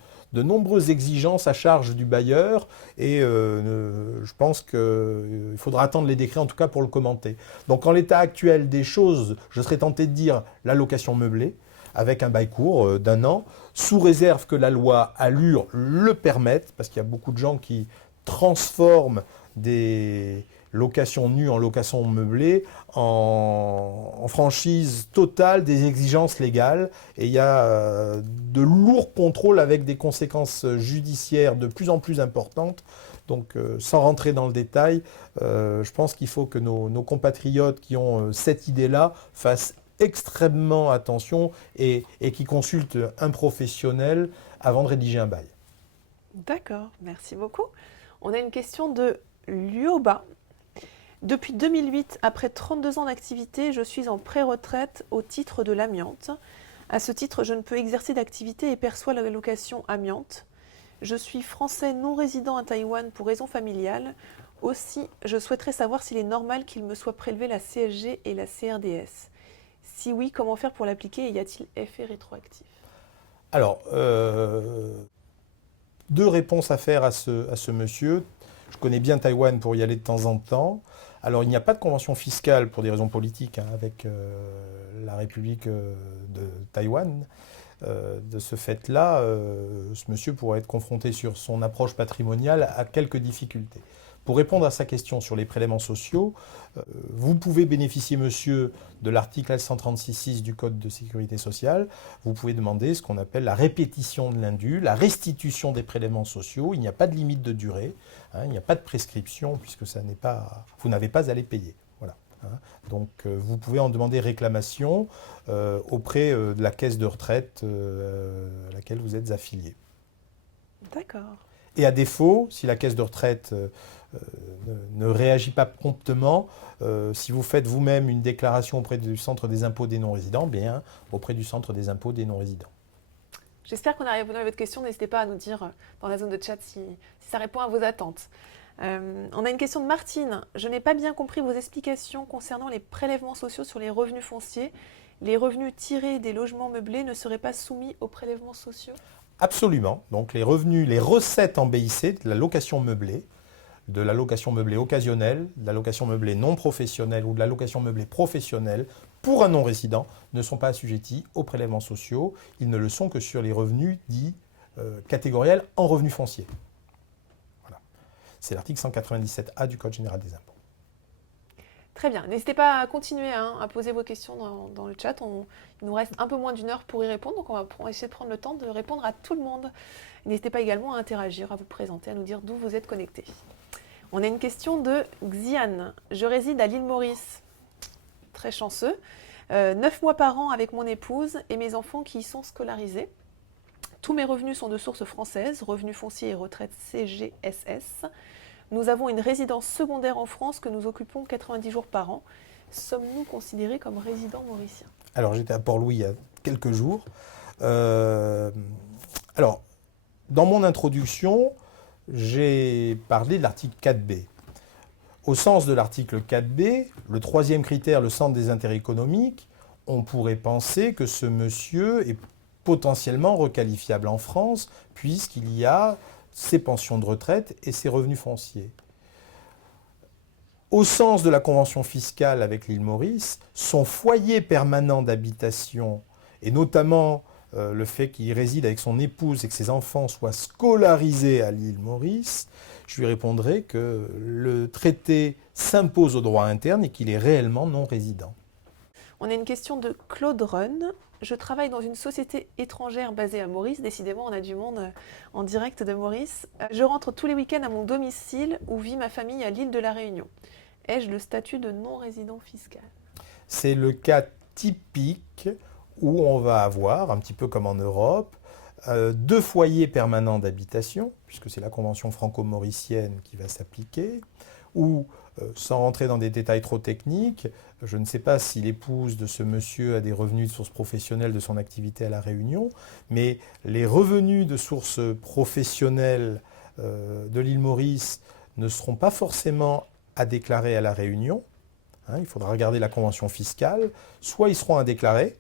exigences à charge du bailleur et je pense qu'il faudra attendre les décrets en tout cas pour le commenter. Donc en l'état actuel des choses, je serais tenté de dire la location meublée avec un bail court d'1 an, sous réserve que la loi ALUR le permette, parce qu'il y a beaucoup de gens qui transforment des location nue en location meublée, en franchise totale des exigences légales. Et il y a de lourds contrôles avec des conséquences judiciaires de plus en plus importantes. Donc, sans rentrer dans le détail, je pense qu'il faut que nos compatriotes qui ont cette idée-là fassent extrêmement attention et qui consultent un professionnel avant de rédiger un bail. D'accord, merci beaucoup. On a une question de Lyoba. Depuis 2008, après 32 ans d'activité, je suis en pré-retraite au titre de l'amiante. À ce titre, je ne peux exercer d'activité et perçois l'allocation amiante. Je suis français non résident à Taïwan pour raison familiale. Aussi, je souhaiterais savoir s'il est normal qu'il me soit prélevé la CSG et la CRDS. Si oui, comment faire pour l'appliquer et y a-t-il effet rétroactif? Alors, deux réponses à faire à ce monsieur. Je connais bien Taïwan pour y aller de temps en temps. Alors, il n'y a pas de convention fiscale pour des raisons politiques avec la République de Taïwan. De ce fait-là, ce monsieur pourrait être confronté sur son approche patrimoniale à quelques difficultés. Pour répondre à sa question sur les prélèvements sociaux, vous pouvez bénéficier, monsieur, de l'article L136.6 du Code de sécurité sociale. Vous pouvez demander ce qu'on appelle la répétition de l'indu, la restitution des prélèvements sociaux. Il n'y a pas de limite de durée, il n'y a pas de prescription puisque vous n'avez pas à les payer. Voilà. Donc vous pouvez en demander réclamation auprès de la caisse de retraite à laquelle vous êtes affilié. D'accord. Et à défaut, si la caisse de retraite ne réagit pas promptement, si vous faites vous-même une déclaration auprès du centre des impôts des non-résidents, bien auprès du centre des impôts des non-résidents. J'espère qu'on a répondu à votre question. N'hésitez pas à nous dire dans la zone de chat si ça répond à vos attentes. On a une question de Martine. Je n'ai pas bien compris vos explications concernant les prélèvements sociaux sur les revenus fonciers. Les revenus tirés des logements meublés ne seraient pas soumis aux prélèvements sociaux? Absolument. Donc les revenus, les recettes en BIC de la location meublée occasionnelle, de la location meublée non professionnelle ou de la location meublée professionnelle pour un non-résident ne sont pas assujettis aux prélèvements sociaux. Ils ne le sont que sur les revenus dits catégoriels en revenus fonciers. Voilà. C'est l'article 197A du Code général des impôts. Très bien. N'hésitez pas à continuer à poser vos questions dans le chat. Il nous reste un peu moins d'1 heure pour y répondre, donc on va essayer de prendre le temps de répondre à tout le monde. N'hésitez pas également à interagir, à vous présenter, à nous dire d'où vous êtes connectés. On a une question de Xian. Je réside à l'île Maurice. Très chanceux. 9 mois par an avec mon épouse et mes enfants qui y sont scolarisés. Tous mes revenus sont de source française, revenus fonciers et retraite CGSS. Nous avons une résidence secondaire en France que nous occupons 90 jours par an. Sommes-nous considérés comme résidents mauriciens? Alors, j'étais à Port-Louis il y a quelques jours. Alors, dans mon introduction, j'ai parlé de l'article 4B. Au sens de l'article 4B, le troisième critère, le centre des intérêts économiques, on pourrait penser que ce monsieur est potentiellement requalifiable en France, puisqu'il y a ses pensions de retraite et ses revenus fonciers. Au sens de la convention fiscale avec l'île Maurice, son foyer permanent d'habitation, et notamment le fait qu'il réside avec son épouse et que ses enfants soient scolarisés à l'île Maurice, je lui répondrai que le traité s'impose au droit interne et qu'il est réellement non résident. On a une question de Claude Run. Je travaille dans une société étrangère basée à Maurice. Décidément, on a du monde en direct de Maurice. Je rentre tous les week-ends à mon domicile où vit ma famille à l'île de la Réunion. Ai-je le statut de non-résident fiscal? C'est le cas typique où on va avoir, un petit peu comme en Europe, deux foyers permanents d'habitation, puisque c'est la convention franco-mauricienne qui va s'appliquer, ou, sans rentrer dans des détails trop techniques, je ne sais pas si l'épouse de ce monsieur a des revenus de source professionnelle de son activité à La Réunion, mais les revenus de source professionnelle de l'île Maurice ne seront pas forcément à déclarer à La Réunion. Il faudra regarder la convention fiscale. Soit ils seront à déclarer,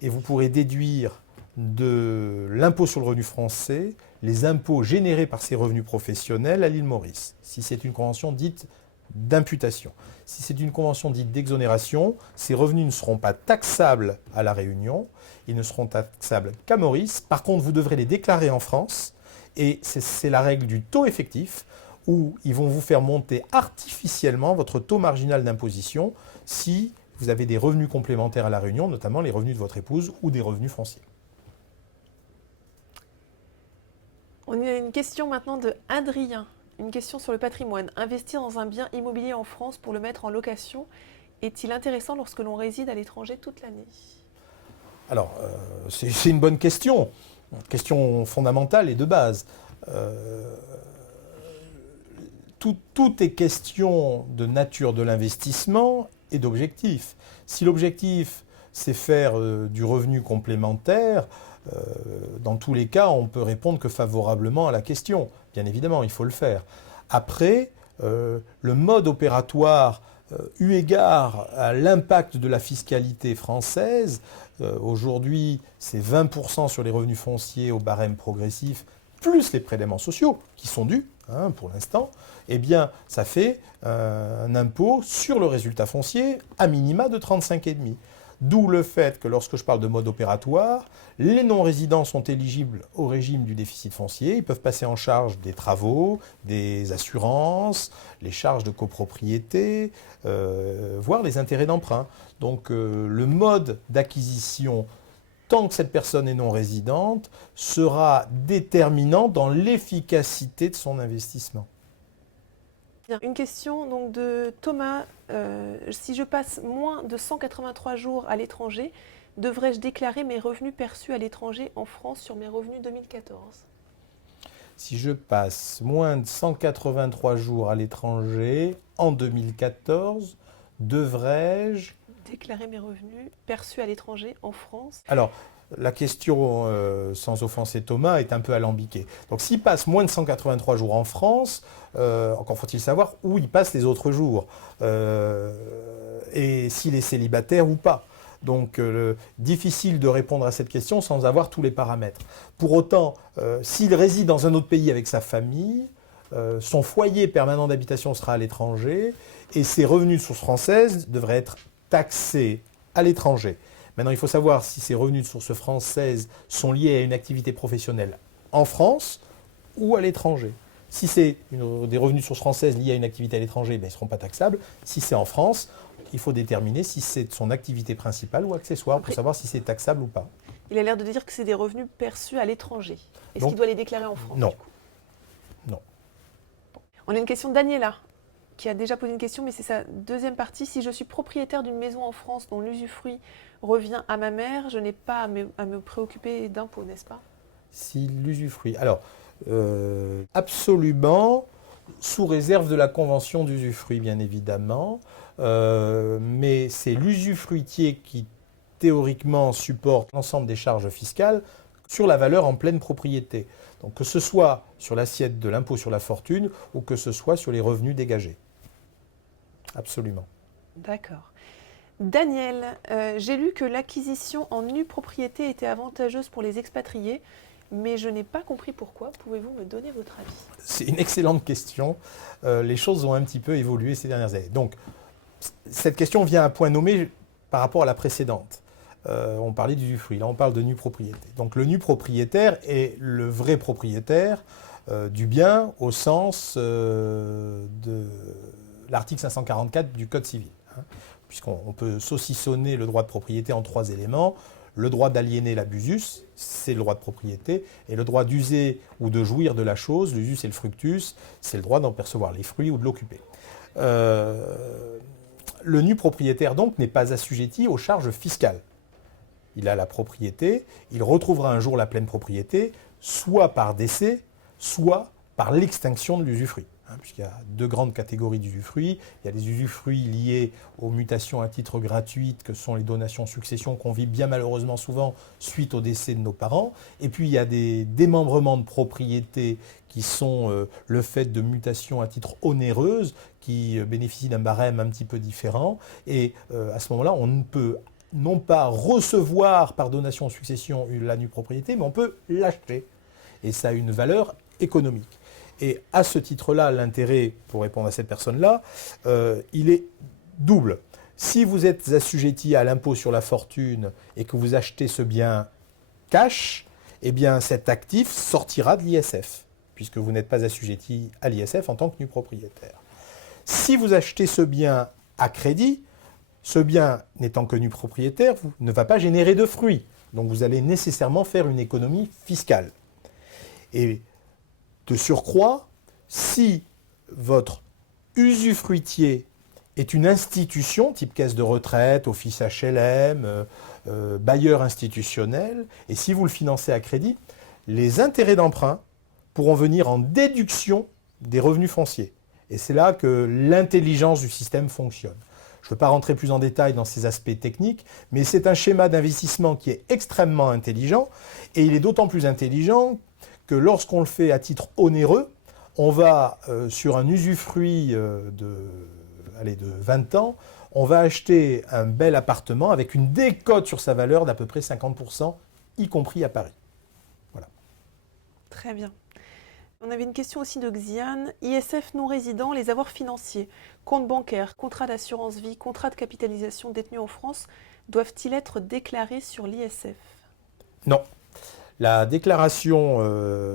et vous pourrez déduire de l'impôt sur le revenu français les impôts générés par ces revenus professionnels à l'île Maurice, si c'est une convention dite d'imputation. Si c'est une convention dite d'exonération, ces revenus ne seront pas taxables à La Réunion, ils ne seront taxables qu'à Maurice. Par contre, vous devrez les déclarer en France, et c'est la règle du taux effectif, où ils vont vous faire monter artificiellement votre taux marginal d'imposition si vous avez des revenus complémentaires à La Réunion, notamment les revenus de votre épouse ou des revenus fonciers. On a une question maintenant de Adrien. Une question sur le patrimoine. Investir dans un bien immobilier en France pour le mettre en location est-il intéressant lorsque l'on réside à l'étranger toute l'année? Alors, c'est une bonne question fondamentale et de base. Tout est question de nature de l'investissement et d'objectif. Si l'objectif, c'est faire du revenu complémentaire, dans tous les cas, on peut répondre que favorablement à la question. Bien évidemment, il faut le faire. Après, le mode opératoire, eu égard à l'impact de la fiscalité française, aujourd'hui, c'est 20% sur les revenus fonciers au barème progressif, plus les prélèvements sociaux qui sont dus, pour l'instant, eh bien, ça fait un impôt sur le résultat foncier à minima de 35,5%. D'où le fait que lorsque je parle de mode opératoire, les non-résidents sont éligibles au régime du déficit foncier. Ils peuvent passer en charge des travaux, des assurances, les charges de copropriété, voire les intérêts d'emprunt. Donc le mode d'acquisition, tant que cette personne est non-résidente, sera déterminant dans l'efficacité de son investissement. Une question donc de Thomas. Si je passe moins de 183 jours à l'étranger, devrais-je déclarer mes revenus perçus à l'étranger en France sur mes revenus 2014? Si je passe moins de 183 jours à l'étranger en 2014, devrais-je déclarer mes revenus perçus à l'étranger en France? Alors, la question, sans offenser Thomas, est un peu alambiquée. Donc s'il passe moins de 183 jours en France, encore faut-il savoir où il passe les autres jours, et s'il est célibataire ou pas. Donc difficile de répondre à cette question sans avoir tous les paramètres. Pour autant, s'il réside dans un autre pays avec sa famille, son foyer permanent d'habitation sera à l'étranger, et ses revenus de source française devraient être taxés à l'étranger. Maintenant, il faut savoir si ces revenus de source française sont liés à une activité professionnelle en France ou à l'étranger. Si c'est des revenus de source française liés à une activité à l'étranger, ils ne seront pas taxables. Si c'est en France, il faut déterminer si c'est son activité principale ou accessoire pour savoir si c'est taxable ou pas. Il a l'air de dire que c'est des revenus perçus à l'étranger. Est-ce qu'il doit les déclarer en France? Non. Du coup? Non. Bon. On a une question de Daniela. qui a déjà posé une question, mais c'est sa deuxième partie. Si je suis propriétaire d'une maison en France dont l'usufruit revient à ma mère, je n'ai pas à me préoccuper d'impôts, n'est-ce pas? Si l'usufruit. Alors, absolument, sous réserve de la convention d'usufruit, bien évidemment. Mais c'est l'usufruitier qui, théoriquement, supporte l'ensemble des charges fiscales sur la valeur en pleine propriété. Donc, que ce soit sur l'assiette de l'impôt sur la fortune ou que ce soit sur les revenus dégagés. Absolument. D'accord. Daniel, j'ai lu que l'acquisition en nue propriété était avantageuse pour les expatriés, mais je n'ai pas compris pourquoi. Pouvez-vous me donner votre avis? C'est une excellente question. Les choses ont un petit peu évolué ces dernières années. Donc, cette question vient à point nommé par rapport à la précédente. On parlait d'usufruit, là on parle de nue propriété. Donc le nu propriétaire est le vrai propriétaire du bien au sens de l'article 544 du Code civil. Puisqu'on peut saucissonner le droit de propriété en 3 éléments. Le droit d'aliéner l'abusus, c'est le droit de propriété, et le droit d'user ou de jouir de la chose, l'usus et le fructus, c'est le droit d'en percevoir les fruits ou de l'occuper. Le nu propriétaire donc n'est pas assujetti aux charges fiscales. Il a la propriété, il retrouvera un jour la pleine propriété, soit par décès, soit par l'extinction de l'usufruit. Puisqu'il y a 2 grandes catégories d'usufruits. Il y a les usufruits liés aux mutations à titre gratuit, que sont les donations-successions qu'on vit bien malheureusement souvent suite au décès de nos parents. Et puis il y a des démembrements de propriété qui sont le fait de mutations à titre onéreuse, qui bénéficient d'un barème un petit peu différent. Et à ce moment-là, on ne peut non pas recevoir par donation-succession la nue propriété, mais on peut l'acheter. Et ça a une valeur économique. Et à ce titre-là, l'intérêt, pour répondre à cette personne-là, il est double. Si vous êtes assujetti à l'impôt sur la fortune et que vous achetez ce bien cash, eh bien cet actif sortira de l'ISF, puisque vous n'êtes pas assujetti à l'ISF en tant que nu propriétaire. Si vous achetez ce bien à crédit, ce bien n'étant que nu propriétaire, ne va pas générer de fruits. Donc vous allez nécessairement faire une économie fiscale. Et de surcroît, si votre usufruitier est une institution, type caisse de retraite, office HLM, bailleur institutionnel, et si vous le financez à crédit, les intérêts d'emprunt pourront venir en déduction des revenus fonciers. Et c'est là que l'intelligence du système fonctionne. Je ne veux pas rentrer plus en détail dans ces aspects techniques, mais c'est un schéma d'investissement qui est extrêmement intelligent, et il est d'autant plus intelligent que lorsqu'on le fait à titre onéreux, on va sur un usufruit de 20 ans, on va acheter un bel appartement avec une décote sur sa valeur d'à peu près 50%, y compris à Paris. Voilà. Très bien. On avait une question aussi de Xiane. ISF non résident, les avoirs financiers, compte bancaire, contrat d'assurance vie, contrat de capitalisation détenus en France, doivent-ils être déclarés sur l'ISF? Non. La déclaration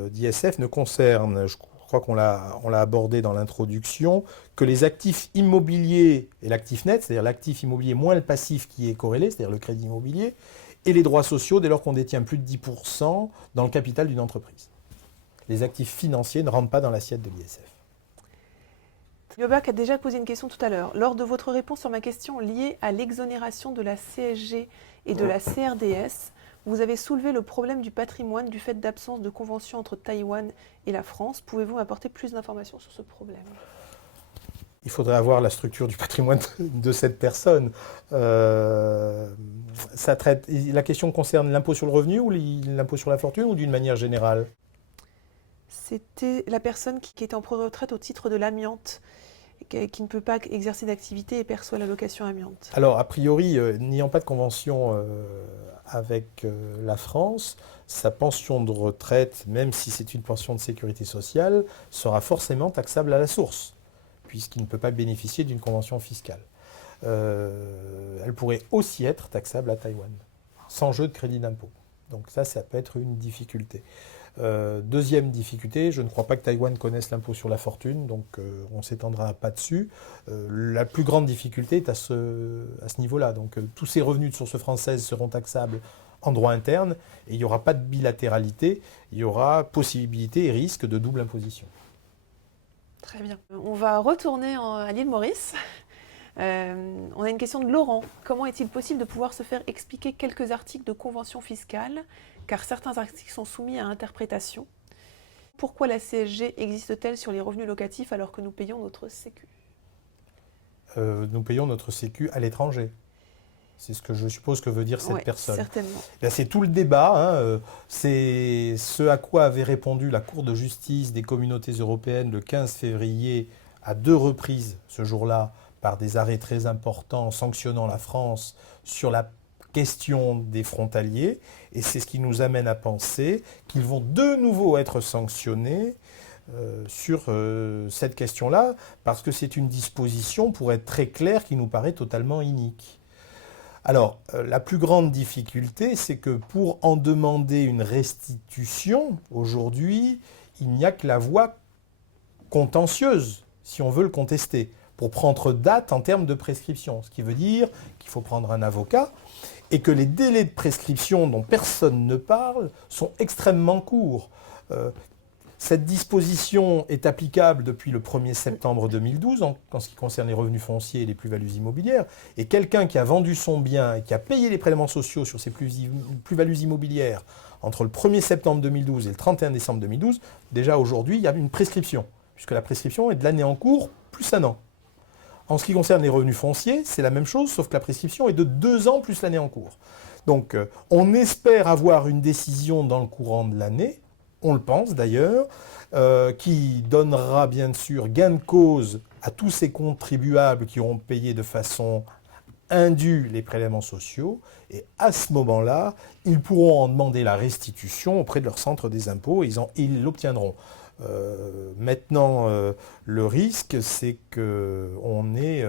d'ISF ne concerne, je crois qu'on l'a abordé dans l'introduction, que les actifs immobiliers et l'actif net, c'est-à-dire l'actif immobilier moins le passif qui est corrélé, c'est-à-dire le crédit immobilier, et les droits sociaux dès lors qu'on détient plus de 10% dans le capital d'une entreprise. Les actifs financiers ne rentrent pas dans l'assiette de l'ISF. Yobac a déjà posé une question tout à l'heure. Lors de votre réponse sur ma question liée à l'exonération de la CSG et de la CRDS, vous avez soulevé le problème du patrimoine du fait d'absence de convention entre Taïwan et la France. Pouvez-vous apporter plus d'informations sur ce problème? Il faudrait avoir la structure du patrimoine de cette personne. La question concerne l'impôt sur le revenu ou l'impôt sur la fortune ou d'une manière générale? C'était la personne qui était en pré-retraite au titre de l'amiante, qui ne peut pas exercer d'activité et perçoit l'allocation amiante. Alors, a priori, n'ayant pas de convention avec la France, sa pension de retraite, même si c'est une pension de sécurité sociale, sera forcément taxable à la source, puisqu'il ne peut pas bénéficier d'une convention fiscale. Elle pourrait aussi être taxable à Taïwan, sans jeu de crédit d'impôt. Donc ça peut être une difficulté. Deuxième difficulté, je ne crois pas que Taïwan connaisse l'impôt sur la fortune, donc on ne s'étendra pas dessus. La plus grande difficulté est à ce niveau-là. Donc tous ces revenus de source française seront taxables en droit interne et il n'y aura pas de bilatéralité, il y aura possibilité et risque de double imposition. Très bien. On va retourner à l'île Maurice. On a une question de Laurent. Comment est-il possible de pouvoir se faire expliquer quelques articles de convention fiscale, car certains articles sont soumis à interprétation? Pourquoi la CSG existe-t-elle sur les revenus locatifs alors que nous payons notre Sécu? Nous payons notre Sécu à l'étranger. C'est ce que je suppose que veut dire cette personne. Certainement. Là, c'est tout le débat. C'est ce à quoi avait répondu la Cour de justice des communautés européennes le 15 février à 2 reprises ce jour-là par des arrêts très importants sanctionnant la France sur la question des frontaliers. Et c'est ce qui nous amène à penser qu'ils vont de nouveau être sanctionnés sur cette question-là, parce que c'est une disposition, pour être très clair, qui nous paraît totalement inique. Alors, la plus grande difficulté, c'est que pour en demander une restitution, aujourd'hui, il n'y a que la voie contentieuse, si on veut le contester, pour prendre date en termes de prescription. Ce qui veut dire qu'il faut prendre un avocat et que les délais de prescription dont personne ne parle sont extrêmement courts. Cette disposition est applicable depuis le 1er septembre 2012 en ce qui concerne les revenus fonciers et les plus-values immobilières. Et quelqu'un qui a vendu son bien et qui a payé les prélèvements sociaux sur ses plus-values immobilières entre le 1er septembre 2012 et le 31 décembre 2012, déjà aujourd'hui, il y a une prescription, puisque la prescription est de l'année en cours plus un an. En ce qui concerne les revenus fonciers, c'est la même chose, sauf que la prescription est de 2 ans plus l'année en cours. Donc on espère avoir une décision dans le courant de l'année, on le pense d'ailleurs, qui donnera bien sûr gain de cause à tous ces contribuables qui auront payé de façon indue les prélèvements sociaux. Et à ce moment-là, ils pourront en demander la restitution auprès de leur centre des impôts et ils l'obtiendront. Maintenant, le risque, c'est qu'on ait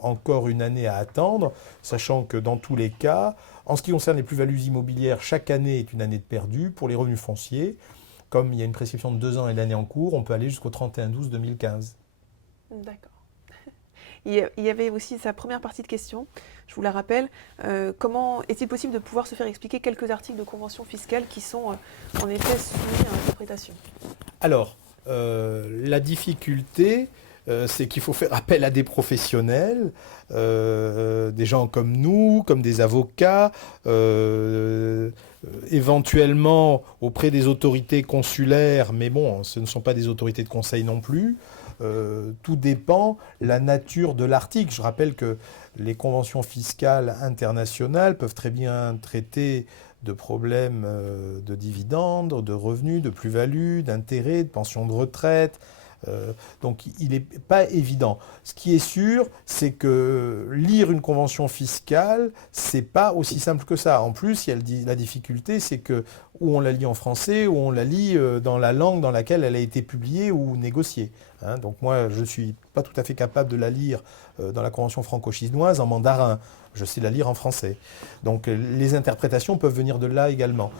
encore une année à attendre, sachant que dans tous les cas, en ce qui concerne les plus-values immobilières, chaque année est une année de perdu. Pour les revenus fonciers, comme il y a une prescription de 2 ans et l'année en cours, on peut aller jusqu'au 31/12/2015. D'accord. Il y avait aussi sa première partie de question, je vous la rappelle. Comment est-il possible de pouvoir se faire expliquer quelques articles de convention fiscale qui sont en effet soumis à interprétation? Alors, la difficulté, c'est qu'il faut faire appel à des professionnels, des gens comme nous, comme des avocats, éventuellement auprès des autorités consulaires, mais bon, ce ne sont pas des autorités de conseil non plus. Tout dépend de la nature de l'article. Je rappelle que les conventions fiscales internationales peuvent très bien traiter de problèmes de dividendes, de revenus, de plus-value, d'intérêts, de pensions de retraite. Donc il n'est pas évident. Ce qui est sûr, c'est que lire une convention fiscale, c'est pas aussi simple que ça. En plus, la difficulté, c'est que ou on la lit en français, ou on la lit dans la langue dans laquelle elle a été publiée ou négociée. Donc moi, je ne suis pas tout à fait capable de la lire dans la convention franco-chinoise en mandarin. Je sais la lire en français. Donc les interprétations peuvent venir de là également.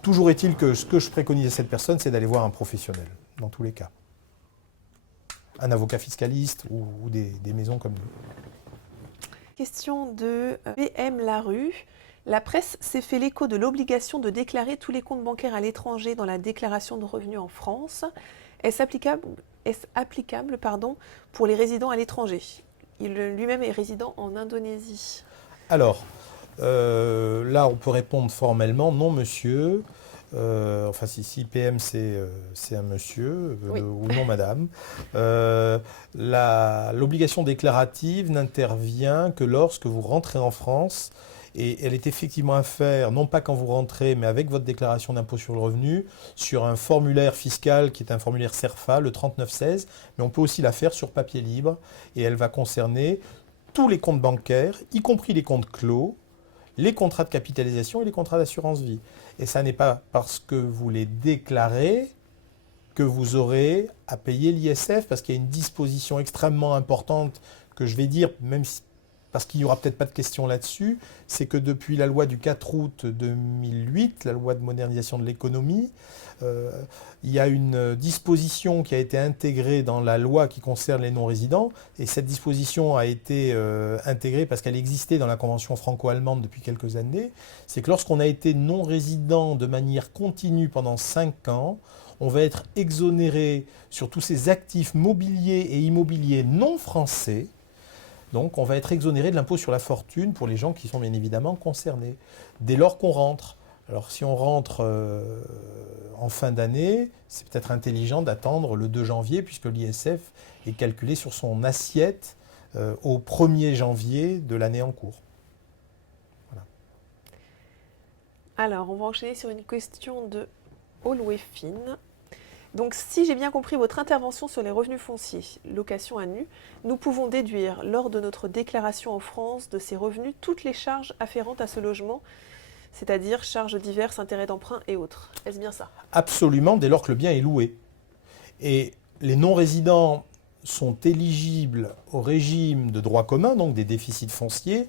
Toujours est-il que ce que je préconise à cette personne, c'est d'aller voir un professionnel, dans tous les cas. Un avocat fiscaliste ou des maisons comme nous. Question de PM Larue. La presse s'est fait l'écho de l'obligation de déclarer tous les comptes bancaires à l'étranger dans la déclaration de revenus en France. Est-ce applicable pour les résidents à l'étranger? Il lui-même est résident en Indonésie. Alors, là, on peut répondre formellement, non monsieur. Enfin, si PM c'est un monsieur Oui. ou non madame. L'obligation déclarative n'intervient que lorsque vous rentrez en France et elle est effectivement à faire, non pas quand vous rentrez, mais avec votre déclaration d'impôt sur le revenu, sur un formulaire fiscal qui est un formulaire CERFA, le 3916, mais on peut aussi la faire sur papier libre et elle va concerner tous les comptes bancaires, y compris les comptes clos, les contrats de capitalisation et les contrats d'assurance vie. Et ça n'est pas parce que vous les déclarez que vous aurez à payer l'ISF, parce qu'il y a une disposition extrêmement importante que je vais dire, même si, parce qu'il n'y aura peut-être pas de question là-dessus, c'est que depuis la loi du 4 août 2008, la loi de modernisation de l'économie, il y a une disposition qui a été intégrée dans la loi qui concerne les non-résidents, et cette disposition a été intégrée parce qu'elle existait dans la convention franco-allemande depuis quelques années. C'est que lorsqu'on a été non-résident de manière continue pendant 5 ans, on va être exonéré sur tous ces actifs mobiliers et immobiliers non français. Donc on va être exonéré de l'impôt sur la fortune pour les gens qui sont bien évidemment concernés. Dès lors qu'on rentre, alors si on rentre en fin d'année, c'est peut-être intelligent d'attendre le 2 janvier puisque l'ISF est calculé sur son assiette au 1er janvier de l'année en cours. Voilà. Alors, on va enchaîner sur une question de Olwefin. Donc, si j'ai bien compris votre intervention sur les revenus fonciers, location à nu, nous pouvons déduire lors de notre déclaration en France de ces revenus toutes les charges afférentes à ce logement, c'est-à-dire charges diverses, intérêts d'emprunt et autres. Est-ce bien ça? Absolument, dès lors que le bien est loué. Et les non-résidents sont éligibles au régime de droit commun, donc des déficits fonciers,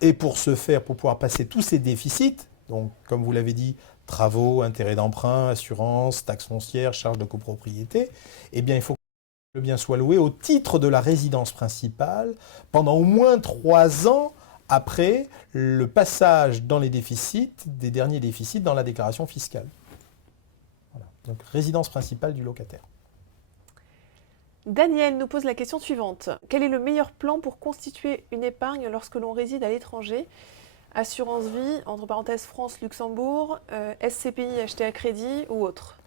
et pour ce faire, pour pouvoir passer tous ces déficits, donc comme vous l'avez dit, travaux, intérêts d'emprunt, assurance, taxes foncières, charges de copropriété, eh bien il faut que le bien soit loué au titre de la résidence principale pendant au moins 3 ans après le passage dans les déficits, des derniers déficits dans la déclaration fiscale. Voilà. Donc résidence principale du locataire. Daniel nous pose la question suivante. Quel est le meilleur plan pour constituer une épargne lorsque l'on réside à l'étranger? Assurance vie, entre parenthèses France-Luxembourg, SCPI acheté à crédit ou autre?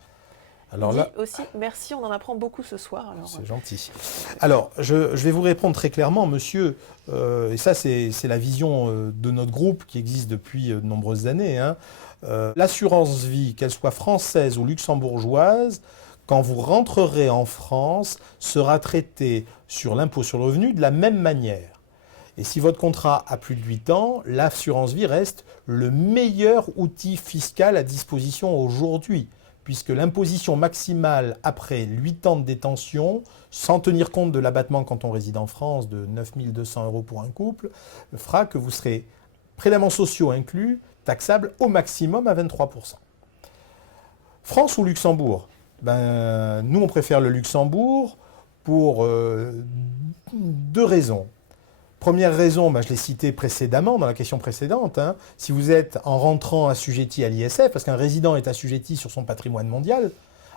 Alors Il là, dit aussi, merci, on en apprend beaucoup ce soir. Alors, c'est gentil. Alors, je vais vous répondre très clairement, monsieur, et ça c'est la vision de notre groupe qui existe depuis de nombreuses années. Hein. L'assurance vie, qu'elle soit française ou luxembourgeoise, quand vous rentrerez en France, sera traitée sur l'impôt sur le revenu de la même manière. Et si votre contrat a plus de 8 ans, l'assurance vie reste le meilleur outil fiscal à disposition aujourd'hui, puisque l'imposition maximale après 8 ans de détention, sans tenir compte de l'abattement quand on réside en France de 9 200 € pour un couple, fera que vous serez, prélèvements sociaux inclus, taxable au maximum à 23%. France ou Luxembourg? Nous, on préfère le Luxembourg pour 2 raisons. Première raison, je l'ai cité précédemment, dans la question précédente, hein, si vous êtes en rentrant assujetti à l'ISF, parce qu'un résident est assujetti sur son patrimoine mondial,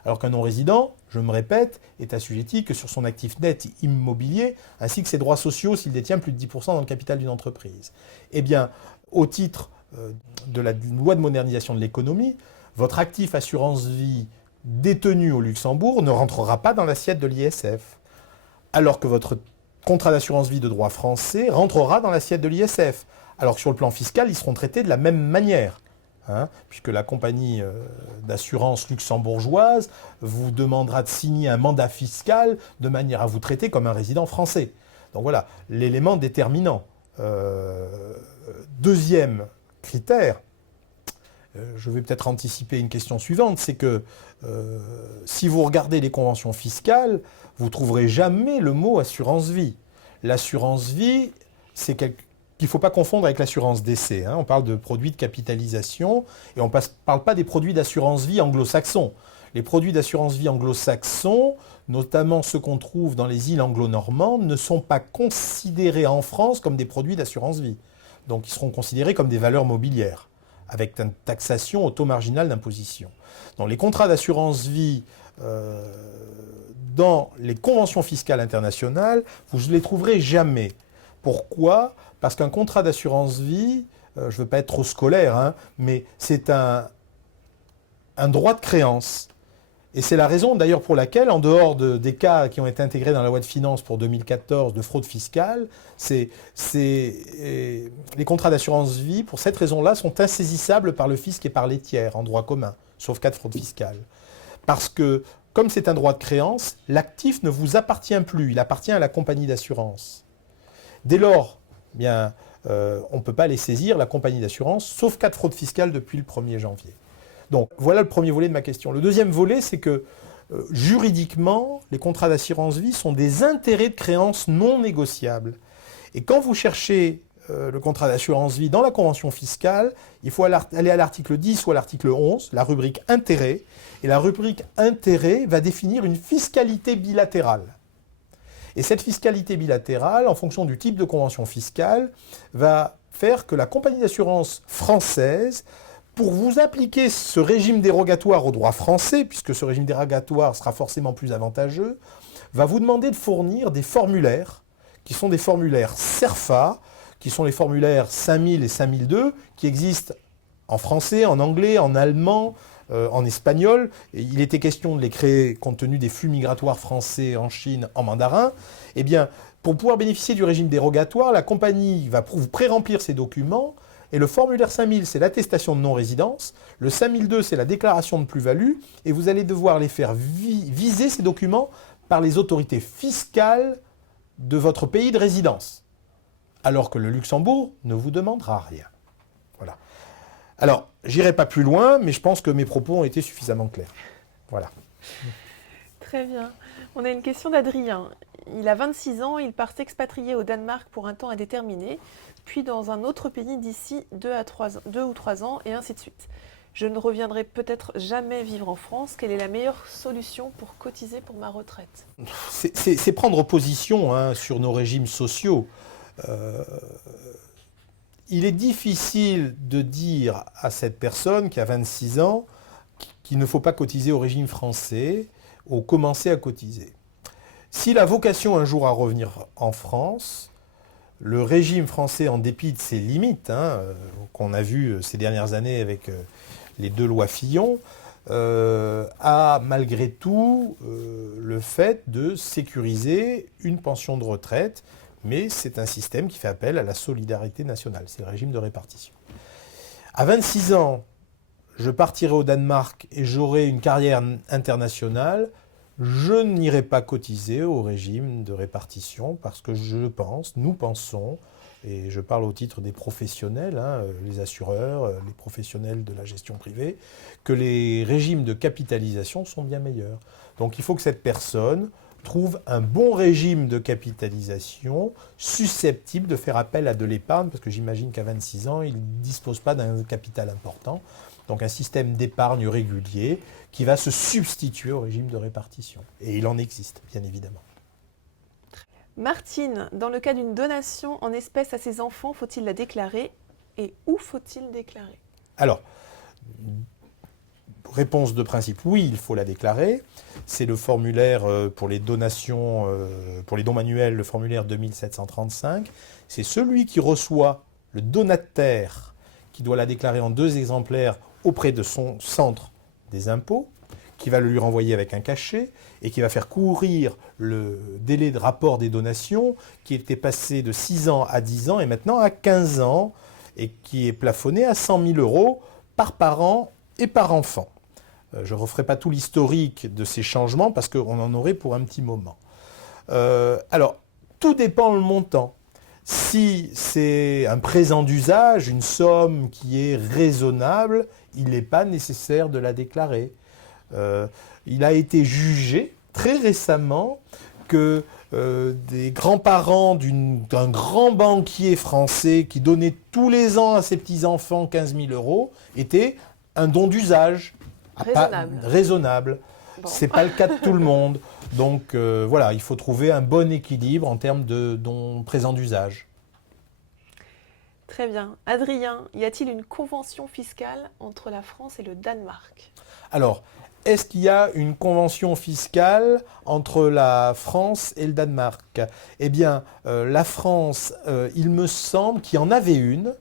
alors qu'un non-résident, je me répète, est assujetti que sur son actif net immobilier, ainsi que ses droits sociaux s'il détient plus de 10% dans le capital d'une entreprise. Eh bien, au titre de la loi de modernisation de l'économie, votre actif assurance vie détenu au Luxembourg ne rentrera pas dans l'assiette de l'ISF, alors que votre contrat d'assurance vie de droit français rentrera dans l'assiette de l'ISF, alors que sur le plan fiscal, ils seront traités de la même manière, hein, puisque la compagnie d'assurance luxembourgeoise vous demandera de signer un mandat fiscal de manière à vous traiter comme un résident français. Donc voilà, l'élément déterminant. Deuxième critère, je vais peut-être anticiper une question suivante, c'est que si vous regardez les conventions fiscales, vous ne trouverez jamais le mot assurance vie. L'assurance vie, c'est qu'il ne faut pas confondre avec l'assurance décès. Hein. On parle de produits de capitalisation et on ne parle pas des produits d'assurance vie anglo-saxons. Les produits d'assurance vie anglo-saxons, notamment ceux qu'on trouve dans les îles anglo-normandes, ne sont pas considérés en France comme des produits d'assurance vie. Donc ils seront considérés comme des valeurs mobilières, avec une taxation au taux marginal d'imposition. Donc les contrats d'assurance vie dans les conventions fiscales internationales, vous ne les trouverez jamais. Pourquoi? Parce qu'un contrat d'assurance vie, je ne veux pas être trop scolaire, hein, mais c'est un droit de créance. Et c'est la raison d'ailleurs pour laquelle, en dehors des cas qui ont été intégrés dans la loi de finances pour 2014 de fraude fiscale, les contrats d'assurance vie, pour cette raison-là, sont insaisissables par le fisc et par les tiers en droit commun, sauf cas de fraude fiscale. Parce que, comme c'est un droit de créance, l'actif ne vous appartient plus, il appartient à la compagnie d'assurance. Dès lors, on ne peut pas les saisir, la compagnie d'assurance, sauf cas de fraude fiscale depuis le 1er janvier. Donc voilà le premier volet de ma question. Le deuxième volet, c'est que juridiquement, les contrats d'assurance vie sont des intérêts de créance non négociables. Et quand vous cherchez le contrat d'assurance vie dans la convention fiscale, il faut aller à l'article 10 ou à l'article 11, la rubrique intérêts. Et la rubrique intérêts va définir une fiscalité bilatérale. Et cette fiscalité bilatérale, en fonction du type de convention fiscale, va faire que la compagnie d'assurance française pour vous appliquer ce régime dérogatoire au droit français, puisque ce régime dérogatoire sera forcément plus avantageux, va vous demander de fournir des formulaires, qui sont des formulaires CERFA, qui sont les formulaires 5000 et 5002, qui existent en français, en anglais, en allemand, en espagnol. Et il était question de les créer compte tenu des flux migratoires français en Chine en mandarin. Eh bien, pour pouvoir bénéficier du régime dérogatoire, la compagnie va vous pré-remplir ces documents. Et le formulaire 5000, c'est l'attestation de non-résidence. Le 5002, c'est la déclaration de plus-value. Et vous allez devoir les faire viser, ces documents, par les autorités fiscales de votre pays de résidence. Alors que le Luxembourg ne vous demandera rien. Voilà. Alors, j'irai pas plus loin, mais je pense que mes propos ont été suffisamment clairs. Voilà. Très bien. On a une question d'Adrien. Il a 26 ans, il part s'expatrier au Danemark pour un temps indéterminé, puis dans un autre pays d'ici 2 ou 3 ans, et ainsi de suite. Je ne reviendrai peut-être jamais vivre en France. Quelle est la meilleure solution pour cotiser pour ma retraite? C'est prendre position sur nos régimes sociaux. Il est difficile de dire à cette personne qui a 26 ans qu'il ne faut pas cotiser au régime français ou commencer à cotiser. S'il a vocation un jour à revenir en France, le régime français, en dépit de ses limites, qu'on a vues ces dernières années avec les 2 lois Fillon, a malgré tout le fait de sécuriser une pension de retraite, mais c'est un système qui fait appel à la solidarité nationale, c'est le régime de répartition. À 26 ans, je partirai au Danemark et j'aurai une carrière internationale, je n'irai pas cotiser au régime de répartition parce que nous pensons, et je parle au titre des professionnels, les assureurs, les professionnels de la gestion privée, que les régimes de capitalisation sont bien meilleurs. Donc il faut que cette personne trouve un bon régime de capitalisation susceptible de faire appel à de l'épargne, parce que j'imagine qu'à 26 ans, il ne dispose pas d'un capital important. Donc un système d'épargne régulier qui va se substituer au régime de répartition. Et il en existe, bien évidemment. Martine, dans le cas d'une donation en espèces à ses enfants, faut-il la déclarer et où faut-il déclarer? Alors, réponse de principe, oui, il faut la déclarer. C'est le formulaire pour les donations, pour les dons manuels, le formulaire 2735. C'est celui qui reçoit le donataire qui doit la déclarer en 2 exemplaires auprès de son centre des impôts, qui va le lui renvoyer avec un cachet et qui va faire courir le délai de rapport des donations qui était passé de 6 ans à 10 ans et maintenant à 15 ans et qui est plafonné à 100 000 € par parent et par enfant. Je ne referai pas tout l'historique de ces changements parce qu'on en aurait pour un petit moment. Alors, tout dépend le montant. Si c'est un présent d'usage, une somme qui est raisonnable, il n'est pas nécessaire de la déclarer. Il a été jugé très récemment que des grands-parents d'un grand banquier français qui donnait tous les ans à ses petits-enfants 15 000 € était un don d'usage. Raisonnable. Bon. Ce n'est pas le cas de tout le monde. Donc voilà, il faut trouver un bon équilibre en termes de dons présents d'usage. Très bien. Adrien, y a-t-il une convention fiscale entre la France et le Danemark? Alors, est-ce qu'il y a une convention fiscale entre la France et le Danemark? Eh bien, la France, il me semble qu'il y en avait une,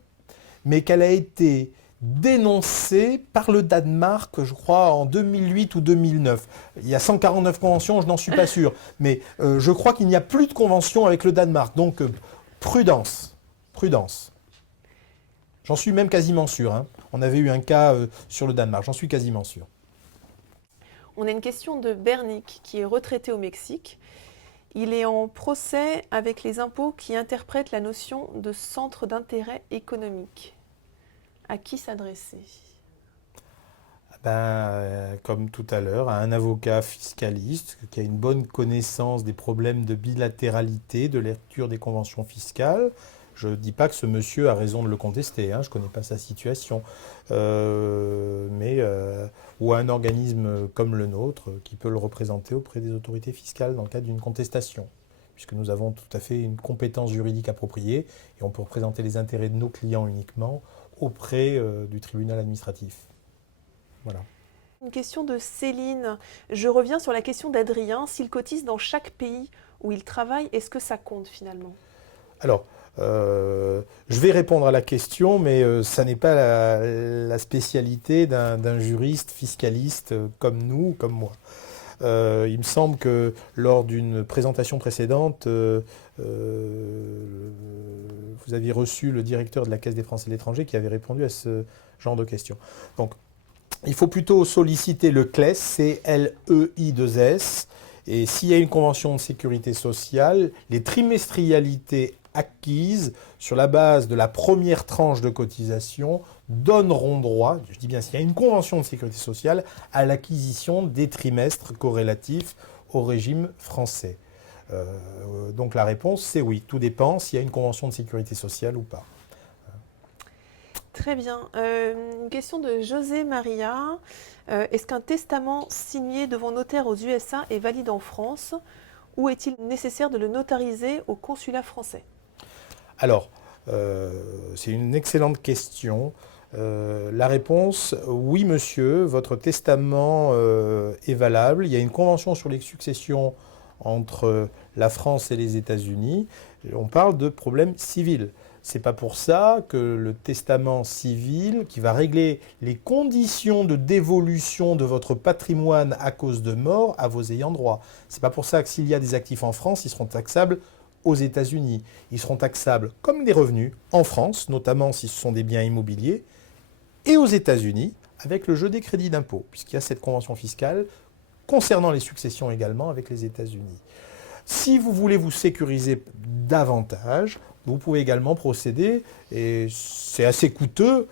mais qu'elle a été dénoncée par le Danemark, je crois, en 2008 ou 2009. Il y a 149 conventions, je n'en suis pas sûr. Mais je crois qu'il n'y a plus de convention avec le Danemark. Donc, prudence. Prudence. J'en suis même quasiment sûr. On avait eu un cas sur le Danemark, j'en suis quasiment sûr. On a une question de Bernick, qui est retraité au Mexique. Il est en procès avec les impôts qui interprètent la notion de centre d'intérêt économique. À qui s'adresser? Comme tout à l'heure, à un avocat fiscaliste qui a une bonne connaissance des problèmes de bilatéralité, de lecture des conventions fiscales. Je ne dis pas que ce monsieur a raison de le contester, je ne connais pas sa situation. Ou à un organisme comme le nôtre qui peut le représenter auprès des autorités fiscales dans le cadre d'une contestation. Puisque nous avons tout à fait une compétence juridique appropriée et on peut représenter les intérêts de nos clients uniquement auprès du tribunal administratif. Voilà. Une question de Céline. Je reviens sur la question d'Adrien. S'il cotise dans chaque pays où il travaille, est-ce que ça compte finalement? Alors, je vais répondre à la question, mais ça n'est pas la spécialité d'un juriste fiscaliste comme nous, comme moi. Il me semble que lors d'une présentation précédente, vous aviez reçu le directeur de la Caisse des Français de l'étranger qui avait répondu à ce genre de questions. Donc, il faut plutôt solliciter le CLES, C-L-E-I-2-S, et s'il y a une convention de sécurité sociale, les trimestrialités acquises sur la base de la première tranche de cotisation donneront droit, je dis bien s'il y a une convention de sécurité sociale, à l'acquisition des trimestres corrélatifs au régime français. Donc la réponse c'est oui, tout dépend s'il y a une convention de sécurité sociale ou pas. Très bien. Une question de José Maria. Est-ce qu'un testament signé devant notaire aux USA est valide en France ou est-il nécessaire de le notariser au consulat français? Alors, c'est une excellente question. La réponse, oui monsieur, votre testament est valable. Il y a une convention sur les successions entre la France et les États-Unis. On parle de problèmes civils. C'est pas pour ça que le testament civil, qui va régler les conditions de dévolution de votre patrimoine à cause de mort à vos ayants droit. C'est pas pour ça que s'il y a des actifs en France, ils seront taxables aux États-Unis. Ils seront taxables comme des revenus en France, notamment si ce sont des biens immobiliers, et aux États-Unis avec le jeu des crédits d'impôt, puisqu'il y a cette convention fiscale concernant les successions également avec les États-Unis. Si vous voulez vous sécuriser davantage, vous pouvez également procéder, et c'est assez coûteux,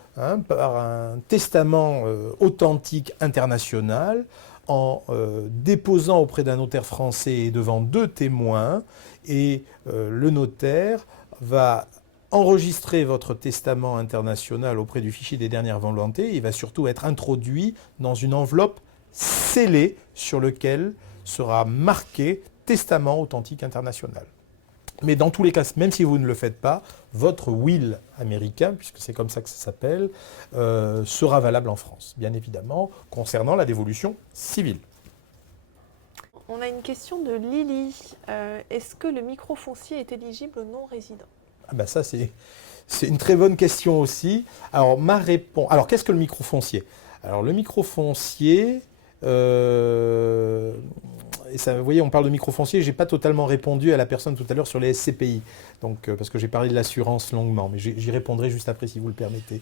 par un testament authentique international en déposant auprès d'un notaire français et devant 2 témoins, et le notaire va enregistrer votre testament international auprès du fichier des dernières volontés. Il va surtout être introduit dans une enveloppe scellée sur laquelle sera marqué testament authentique international. Mais dans tous les cas, même si vous ne le faites pas, votre will américain, puisque c'est comme ça que ça s'appelle, sera valable en France, bien évidemment, concernant la dévolution civile. On a une question de Lily. Est-ce que le microfoncier est éligible aux non-résidents? Ah ben ça, c'est une très bonne question aussi. Alors, ma réponse... Alors, qu'est-ce que le microfoncier? Alors, le microfoncier... Et ça, vous voyez, on parle de microfoncier, je n'ai pas totalement répondu à la personne tout à l'heure sur les SCPI, donc, parce que j'ai parlé de l'assurance longuement, mais j'y répondrai juste après si vous le permettez.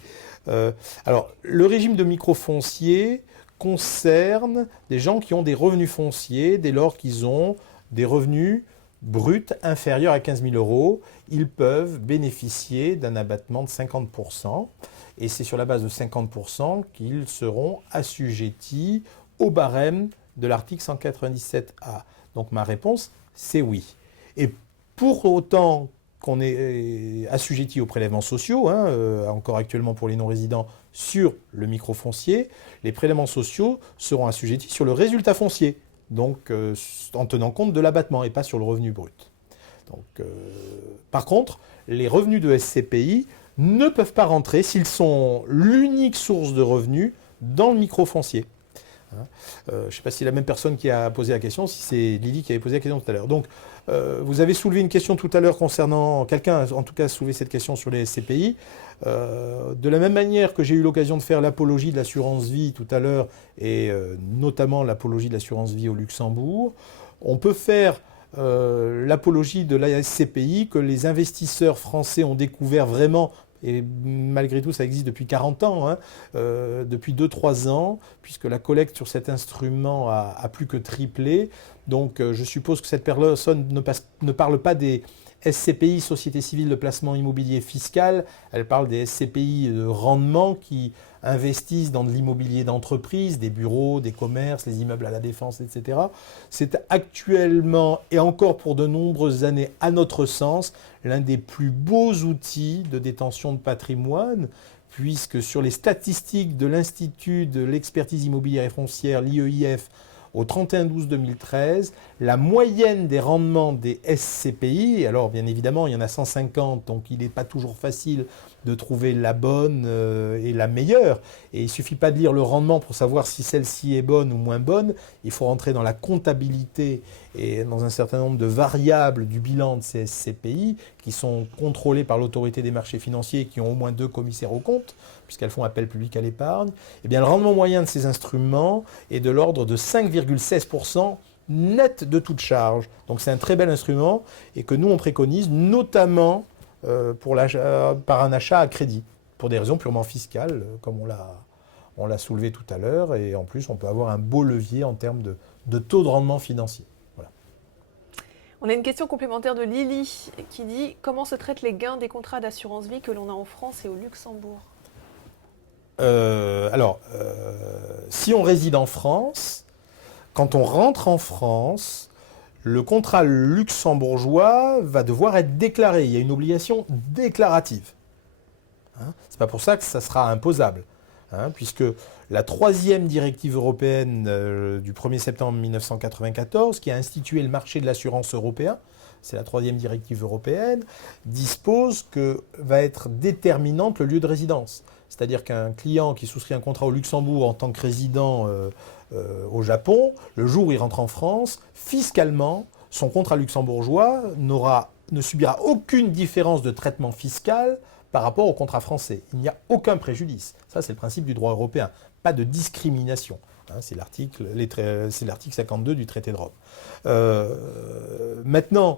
Alors, le régime de microfoncier concerne des gens qui ont des revenus fonciers dès lors qu'ils ont des revenus bruts inférieurs à 15 000 euros. Ils peuvent bénéficier d'un abattement de 50%, et c'est sur la base de 50% qu'ils seront assujettis au barème de l'article 197A. Donc ma réponse, c'est oui. Et pour autant qu'on est assujetti aux prélèvements sociaux, encore actuellement pour les non-résidents sur le microfoncier, les prélèvements sociaux seront assujettis sur le résultat foncier, donc en tenant compte de l'abattement et pas sur le revenu brut. Donc, par contre, les revenus de SCPI ne peuvent pas rentrer s'ils sont l'unique source de revenus dans le microfoncier. Je ne sais pas si c'est la même personne qui a posé la question, si c'est Lily qui avait posé la question tout à l'heure. Donc, vous avez soulevé une question tout à l'heure concernant, quelqu'un en tout cas a soulevé cette question sur les SCPI. De la même manière que j'ai eu l'occasion de faire l'apologie de l'assurance vie tout à l'heure, et notamment l'apologie de l'assurance vie au Luxembourg, on peut faire l'apologie de la SCPI que les investisseurs français ont découvert vraiment. Et malgré tout, ça existe depuis 40 ans, depuis 2-3 ans, puisque la collecte sur cet instrument a plus que triplé. Donc je suppose que cette personne ne parle pas des SCPI, Société Civile de Placement Immobilier Fiscal, elle parle des SCPI de rendement qui investissent dans de l'immobilier d'entreprise, des bureaux, des commerces, les immeubles à la défense, etc. C'est actuellement, et encore pour de nombreuses années, à notre sens, l'un des plus beaux outils de détention de patrimoine, puisque sur les statistiques de l'Institut de l'expertise immobilière et foncière, l'IEIF, au 31/12/2013, la moyenne des rendements des SCPI, alors bien évidemment il y en a 150, donc il n'est pas toujours facile de trouver la bonne et la meilleure. Et il ne suffit pas de lire le rendement pour savoir si celle-ci est bonne ou moins bonne. Il faut rentrer dans la comptabilité et dans un certain nombre de variables du bilan de ces SCPI qui sont contrôlées par l'autorité des marchés financiers qui ont au moins 2 commissaires aux comptes, puisqu'elles font appel public à l'épargne. Eh bien, le rendement moyen de ces instruments est de l'ordre de 5,16% net de toute charge. Donc c'est un très bel instrument et que nous on préconise notamment par un achat à crédit, pour des raisons purement fiscales, comme on l'a soulevé tout à l'heure, et en plus on peut avoir un beau levier en termes de taux de rendement financier. Voilà. On a une question complémentaire de Lily qui dit « Comment se traitent les gains des contrats d'assurance vie que l'on a en France et au Luxembourg ?» Si on réside en France, quand on rentre en France, le contrat luxembourgeois va devoir être déclaré. Il y a une obligation déclarative. Ce n'est pas pour ça que ça sera imposable. Puisque la 3e directive européenne du 1er septembre 1994, qui a institué le marché de l'assurance européen, c'est la 3e directive européenne, dispose que va être déterminante le lieu de résidence. C'est-à-dire qu'un client qui souscrit un contrat au Luxembourg en tant que résident au Japon, le jour où il rentre en France, fiscalement, son contrat luxembourgeois ne subira aucune différence de traitement fiscal par rapport au contrat français. Il n'y a aucun préjudice. Ça, c'est le principe du droit européen. Pas de discrimination. C'est l'article 52 du traité de Rome. Maintenant,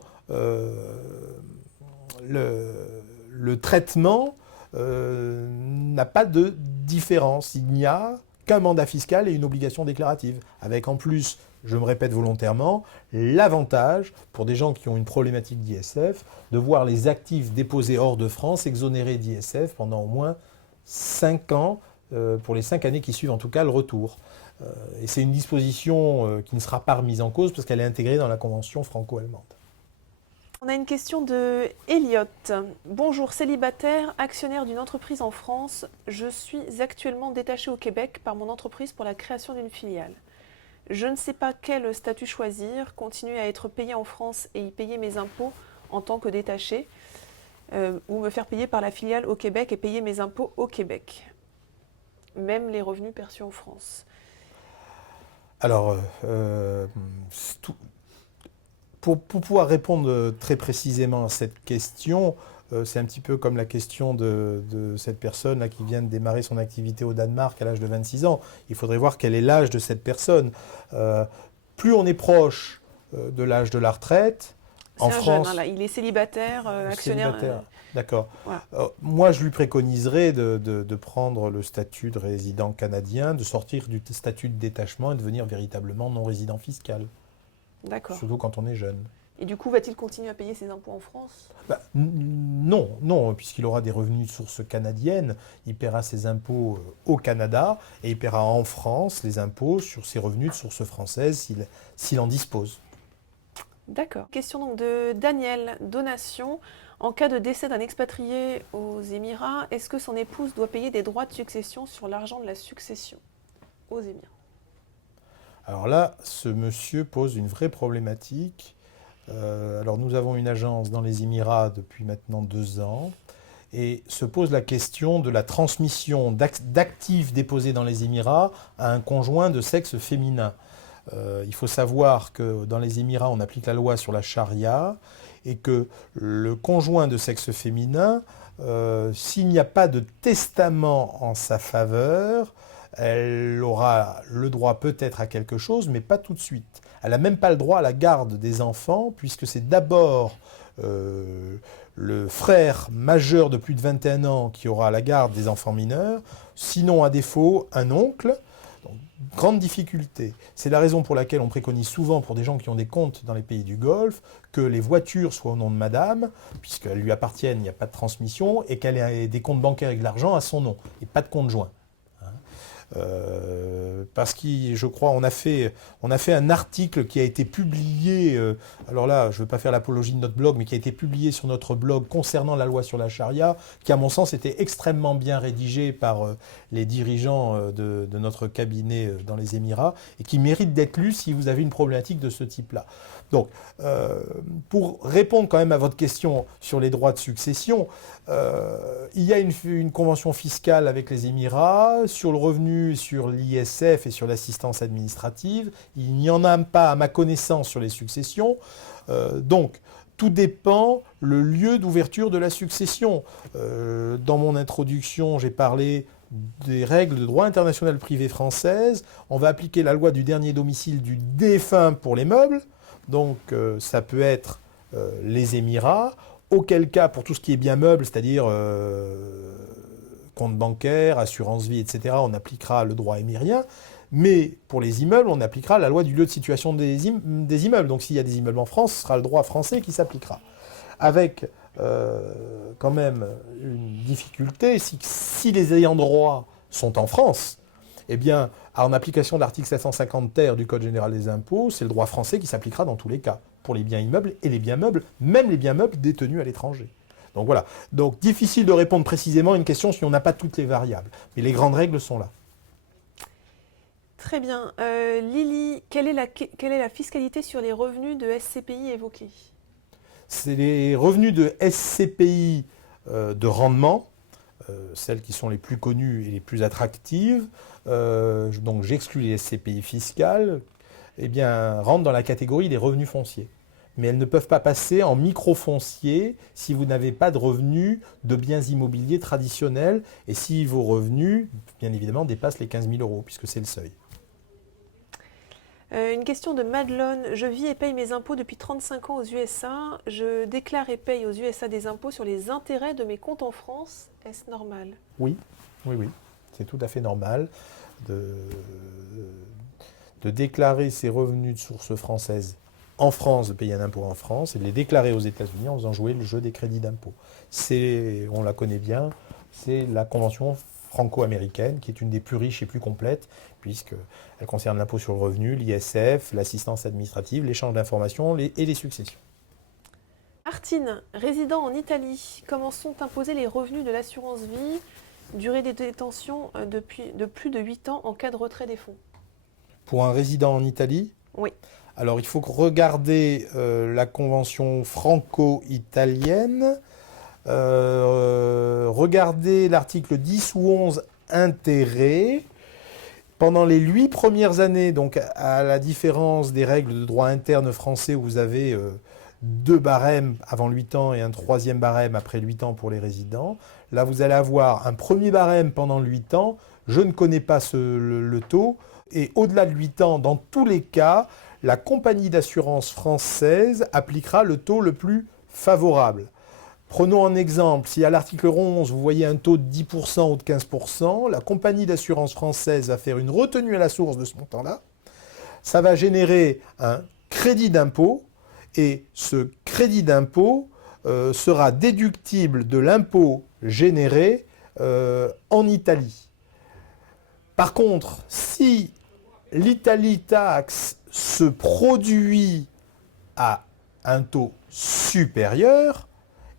le traitement n'a pas de différence. Il n'y a qu'un mandat fiscal et une obligation déclarative. Avec en plus, je me répète volontairement, l'avantage pour des gens qui ont une problématique d'ISF de voir les actifs déposés hors de France exonérés d'ISF pendant au moins 5 ans, pour les 5 années qui suivent en tout cas le retour. Et c'est une disposition qui ne sera pas remise en cause parce qu'elle est intégrée dans la convention franco-allemande. On a une question de Elliot. Bonjour, célibataire, actionnaire d'une entreprise en France. Je suis actuellement détaché au Québec par mon entreprise pour la création d'une filiale. Je ne sais pas quel statut choisir, continuer à être payé en France et y payer mes impôts en tant que détaché, ou me faire payer par la filiale au Québec et payer mes impôts au Québec, même les revenus perçus en France. Alors, pour pouvoir répondre très précisément à cette question, c'est un petit peu comme la question de cette personne là qui vient de démarrer son activité au Danemark à l'âge de 26 ans. Il faudrait voir quel est l'âge de cette personne. Plus on est proche de l'âge de la retraite, en France... Jeune, là. Il est célibataire, actionnaire... D'accord. Voilà. Moi, je lui préconiserais de prendre le statut de résident canadien, de sortir du statut de détachement et de devenir véritablement non-résident fiscal. D'accord. Surtout quand on est jeune. Et du coup, va-t-il continuer à payer ses impôts en France ? Non, puisqu'il aura des revenus de source canadienne, il paiera ses impôts au Canada et il paiera en France les impôts sur ses revenus de source française s'il en dispose. D'accord. Question donc de Daniel. Donation. En cas de décès d'un expatrié aux Émirats, est-ce que son épouse doit payer des droits de succession sur l'argent de la succession aux Émirats ? Alors là, ce monsieur pose une vraie problématique. Alors nous avons une agence dans les Émirats depuis maintenant 2 ans et se pose la question de la transmission d'actifs déposés dans les Émirats à un conjoint de sexe féminin. Il faut savoir que dans les Émirats, on applique la loi sur la charia et que le conjoint de sexe féminin, s'il n'y a pas de testament en sa faveur, elle aura le droit peut-être à quelque chose, mais pas tout de suite. Elle n'a même pas le droit à la garde des enfants, puisque c'est d'abord le frère majeur de plus de 21 ans qui aura la garde des enfants mineurs, sinon à défaut un oncle. Donc, grande difficulté. C'est la raison pour laquelle on préconise souvent pour des gens qui ont des comptes dans les pays du Golfe que les voitures soient au nom de madame, puisqu'elles lui appartiennent, il n'y a pas de transmission, et qu'elle ait des comptes bancaires avec de l'argent à son nom, et pas de compte joint. Parce que je crois on a fait un article qui a été publié, alors là je ne veux pas faire l'apologie de notre blog, mais qui a été publié sur notre blog concernant la loi sur la charia, qui à mon sens était extrêmement bien rédigé par les dirigeants de notre cabinet dans les Émirats, et qui mérite d'être lu si vous avez une problématique de ce type-là. Donc, pour répondre quand même à votre question sur les droits de succession, il y a une convention fiscale avec les Émirats sur le revenu, sur l'ISF et sur l'assistance administrative. Il n'y en a pas, à ma connaissance, sur les successions. Donc, tout dépend le lieu d'ouverture de la succession. Dans mon introduction, j'ai parlé des règles de droit international privé française. On va appliquer la loi du dernier domicile du défunt pour les meubles. Donc ça peut être les Émirats, auquel cas pour tout ce qui est bien meuble, c'est-à-dire compte bancaire, assurance vie, etc., on appliquera le droit émirien, mais pour les immeubles, on appliquera la loi du lieu de situation des immeubles. Donc s'il y a des immeubles en France, ce sera le droit français qui s'appliquera. Avec quand même une difficulté, si les ayants droit sont en France, eh bien, en application de l'article 750 ter du Code général des impôts, c'est le droit français qui s'appliquera dans tous les cas, pour les biens immeubles et les biens meubles, même les biens meubles détenus à l'étranger. Donc voilà. Donc difficile de répondre précisément à une question si on n'a pas toutes les variables. Mais les grandes règles sont là. Très bien. Lily, quelle est la fiscalité sur les revenus de SCPI évoqués? C'est les revenus de SCPI de rendement, celles qui sont les plus connues et les plus attractives. Donc j'exclus les SCPI fiscales, eh bien, rentrent dans la catégorie des revenus fonciers. Mais elles ne peuvent pas passer en microfoncier si vous n'avez pas de revenus de biens immobiliers traditionnels et si vos revenus, bien évidemment, dépassent les 15 000 €, puisque c'est le seuil. Une question de Madelon. Je vis et paye mes impôts depuis 35 ans aux USA. Je déclare et paye aux USA des impôts sur les intérêts de mes comptes en France. Est-ce normal? Oui, oui, oui. C'est tout à fait normal de déclarer ses revenus de source française en France, de payer un impôt en France, et de les déclarer aux États-Unis en faisant jouer le jeu des crédits d'impôt. On la connaît bien, c'est la convention franco-américaine, qui est une des plus riches et plus complètes, puisqu'elle concerne l'impôt sur le revenu, l'ISF, l'assistance administrative, l'échange d'informations et les successions. Martine, résident en Italie, comment sont imposés les revenus de l'assurance vie, durée de détention de plus de 8 ans en cas de retrait des fonds? Pour un résident en Italie? Oui. Alors il faut regarder la convention franco-italienne, regarder l'article 10 ou 11 intérêts. Pendant les 8 premières années, donc à la différence des règles de droit interne français où vous avez 2 barèmes avant 8 ans et un 3e barème après 8 ans pour les résidents, là vous allez avoir un premier barème pendant 8 ans, je ne connais pas le taux, et au-delà de 8 ans, dans tous les cas, la compagnie d'assurance française appliquera le taux le plus favorable. Prenons un exemple, si à l'article 11, vous voyez un taux de 10% ou de 15%, la compagnie d'assurance française va faire une retenue à la source de ce montant-là. Ça va générer un crédit d'impôt, et ce crédit d'impôt sera déductible de l'impôt généré en Italie. Par contre, si l'Italie taxe se produit à un taux supérieur,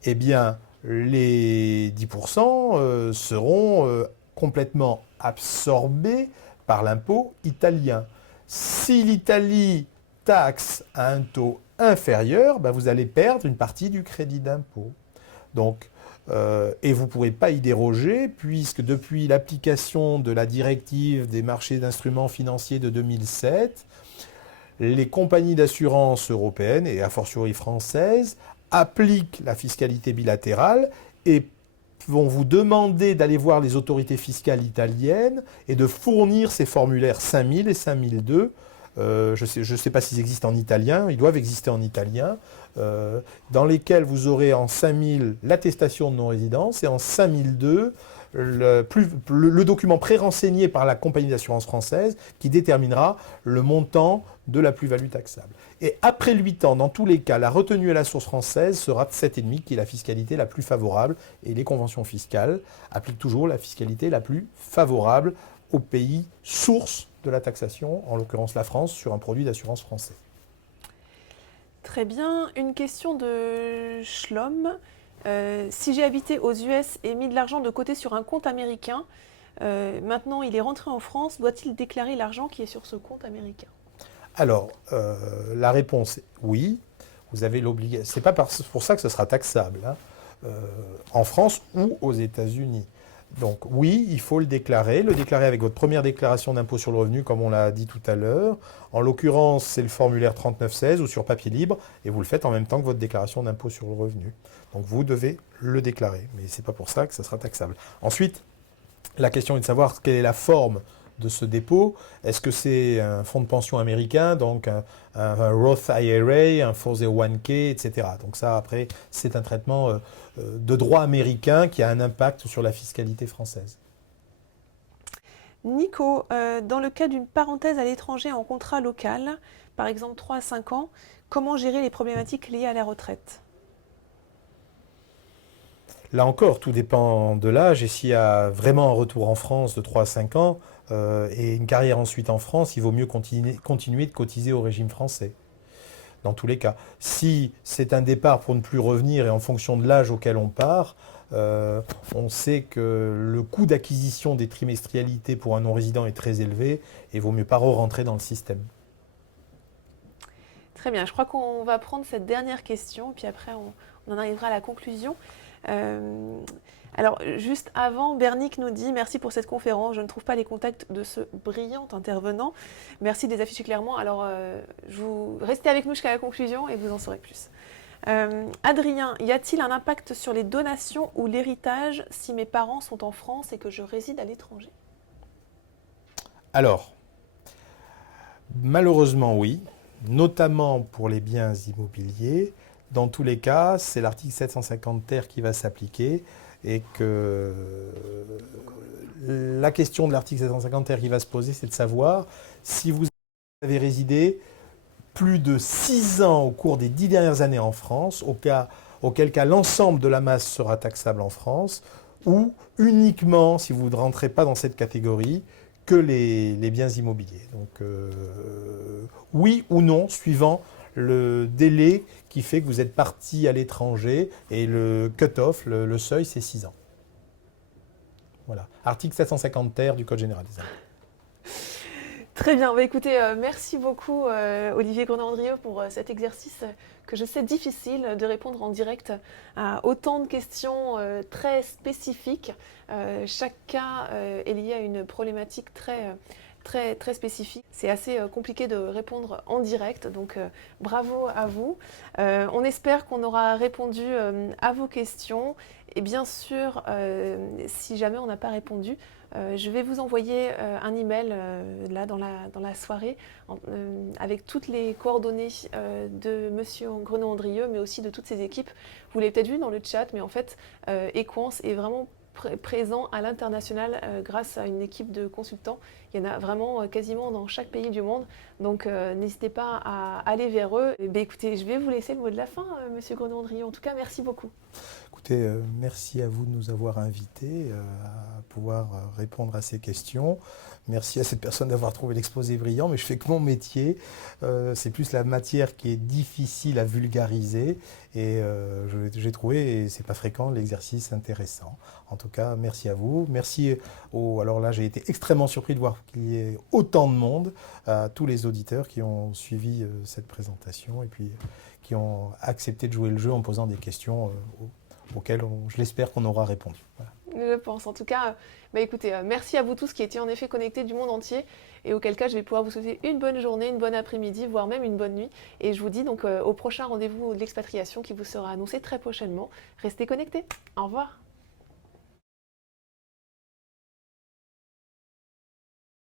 eh bien, les 10% seront complètement absorbés par l'impôt italien. Si l'Italie taxe à un taux inférieur, ben vous allez perdre une partie du crédit d'impôt. Donc, et vous ne pourrez pas y déroger puisque depuis l'application de la directive des marchés d'instruments financiers de 2007, les compagnies d'assurance européennes et a fortiori françaises appliquent la fiscalité bilatérale et vont vous demander d'aller voir les autorités fiscales italiennes et de fournir ces formulaires 5000 et 5002. Je ne sais pas s'ils existent en italien, ils doivent exister en italien, dans lesquels vous aurez en 5000 l'attestation de non-résidence et en 5002 le document pré-renseigné par la compagnie d'assurance française qui déterminera le montant de la plus-value taxable. Et après 8 ans, dans tous les cas, la retenue à la source française sera de 7,5, qui est la fiscalité la plus favorable. Et les conventions fiscales appliquent toujours la fiscalité la plus favorable au pays source de la taxation, en l'occurrence la France, sur un produit d'assurance français. Très bien. Une question de Shlom. Si j'ai habité aux US et mis de l'argent de côté sur un compte américain, maintenant il est rentré en France, doit-il déclarer l'argent qui est sur ce compte américain? Alors, la réponse est oui. Vous avez l'obligation. C'est pas pour ça que ce sera taxable, hein, en France ou aux États-Unis. Donc oui, il faut le déclarer avec votre première déclaration d'impôt sur le revenu, comme on l'a dit tout à l'heure. En l'occurrence, c'est le formulaire 3916 ou sur papier libre, et vous le faites en même temps que votre déclaration d'impôt sur le revenu. Donc vous devez le déclarer, mais ce n'est pas pour ça que ce sera taxable. Ensuite, la question est de savoir quelle est la forme de ce dépôt. Est-ce que c'est un fonds de pension américain, donc un Roth IRA, un 401k, etc. Donc ça, après, c'est un traitement de droit américain qui a un impact sur la fiscalité française. Nico, dans le cas d'une parenthèse à l'étranger en contrat local, par exemple 3 à 5 ans, comment gérer les problématiques liées à la retraite? Là encore, tout dépend de l'âge, et s'il y a vraiment un retour en France de 3 à 5 ans et une carrière ensuite en France, il vaut mieux continuer de cotiser au régime français. Dans tous les cas. Si c'est un départ pour ne plus revenir et en fonction de l'âge auquel on part, on sait que le coût d'acquisition des trimestrialités pour un non-résident est très élevé et il vaut mieux pas re-rentrer dans le système. Très bien, je crois qu'on va prendre cette dernière question, puis après on en arrivera à la conclusion. Alors, juste avant, Bernick nous dit « Merci pour cette conférence, je ne trouve pas les contacts de ce brillant intervenant. Merci de les afficher clairement. » Alors, restez avec nous jusqu'à la conclusion et vous en saurez plus. Adrien, y a-t-il un impact sur les donations ou l'héritage si mes parents sont en France et que je réside à l'étranger? Alors, malheureusement oui, notamment pour les biens immobiliers. Dans tous les cas, c'est l'article 750 ter qui va s'appliquer et que la question de l'article 750 ter qui va se poser, c'est de savoir si vous avez résidé plus de 6 ans au cours des 10 dernières années en France, auquel cas l'ensemble de la masse sera taxable en France, ou uniquement, si vous ne rentrez pas dans cette catégorie, que les biens immobiliers. Donc oui ou non, suivant le délai qui fait que vous êtes parti à l'étranger, et le cut-off, le seuil, c'est 6 ans. Voilà. Article 750 ter du Code général des impôts. Très bien. Bah, écoutez, merci beaucoup Olivier Grenet-Andrieux pour cet exercice que je sais difficile de répondre en direct à autant de questions très spécifiques. Chaque cas est lié à une problématique très spécifique. C'est assez compliqué de répondre en direct, donc bravo à vous. On espère qu'on aura répondu à vos questions. Et bien sûr, si jamais on n'a pas répondu, je vais vous envoyer un email là dans la soirée avec toutes les coordonnées de Monsieur Grenet-Andrieux, mais aussi de toutes ses équipes. Vous l'avez peut-être vu dans le chat, mais en fait, Equance est vraiment présent à l'international grâce à une équipe de consultants. Il y en a vraiment quasiment dans chaque pays du monde. Donc n'hésitez pas à aller vers eux. Et écoutez, je vais vous laisser le mot de la fin, Monsieur Grenet-Andrieux. En tout cas, merci beaucoup. Écoutez, merci à vous de nous avoir invités à pouvoir répondre à ces questions. Merci à cette personne d'avoir trouvé l'exposé brillant, mais je fais que mon métier. C'est plus la matière qui est difficile à vulgariser, et j'ai trouvé, et c'est pas fréquent, l'exercice intéressant. En tout cas, merci à vous. Merci alors là, j'ai été extrêmement surpris de voir qu'il y ait autant de monde, à tous les auditeurs qui ont suivi cette présentation et puis qui ont accepté de jouer le jeu en posant des questions auxquelles je l'espère qu'on aura répondu. Voilà. Je pense. En tout cas, écoutez, merci à vous tous qui étiez en effet connectés du monde entier, et auquel cas je vais pouvoir vous souhaiter une bonne journée, une bonne après-midi, voire même une bonne nuit. Et je vous dis donc au prochain rendez-vous de l'expatriation qui vous sera annoncé très prochainement. Restez connectés. Au revoir.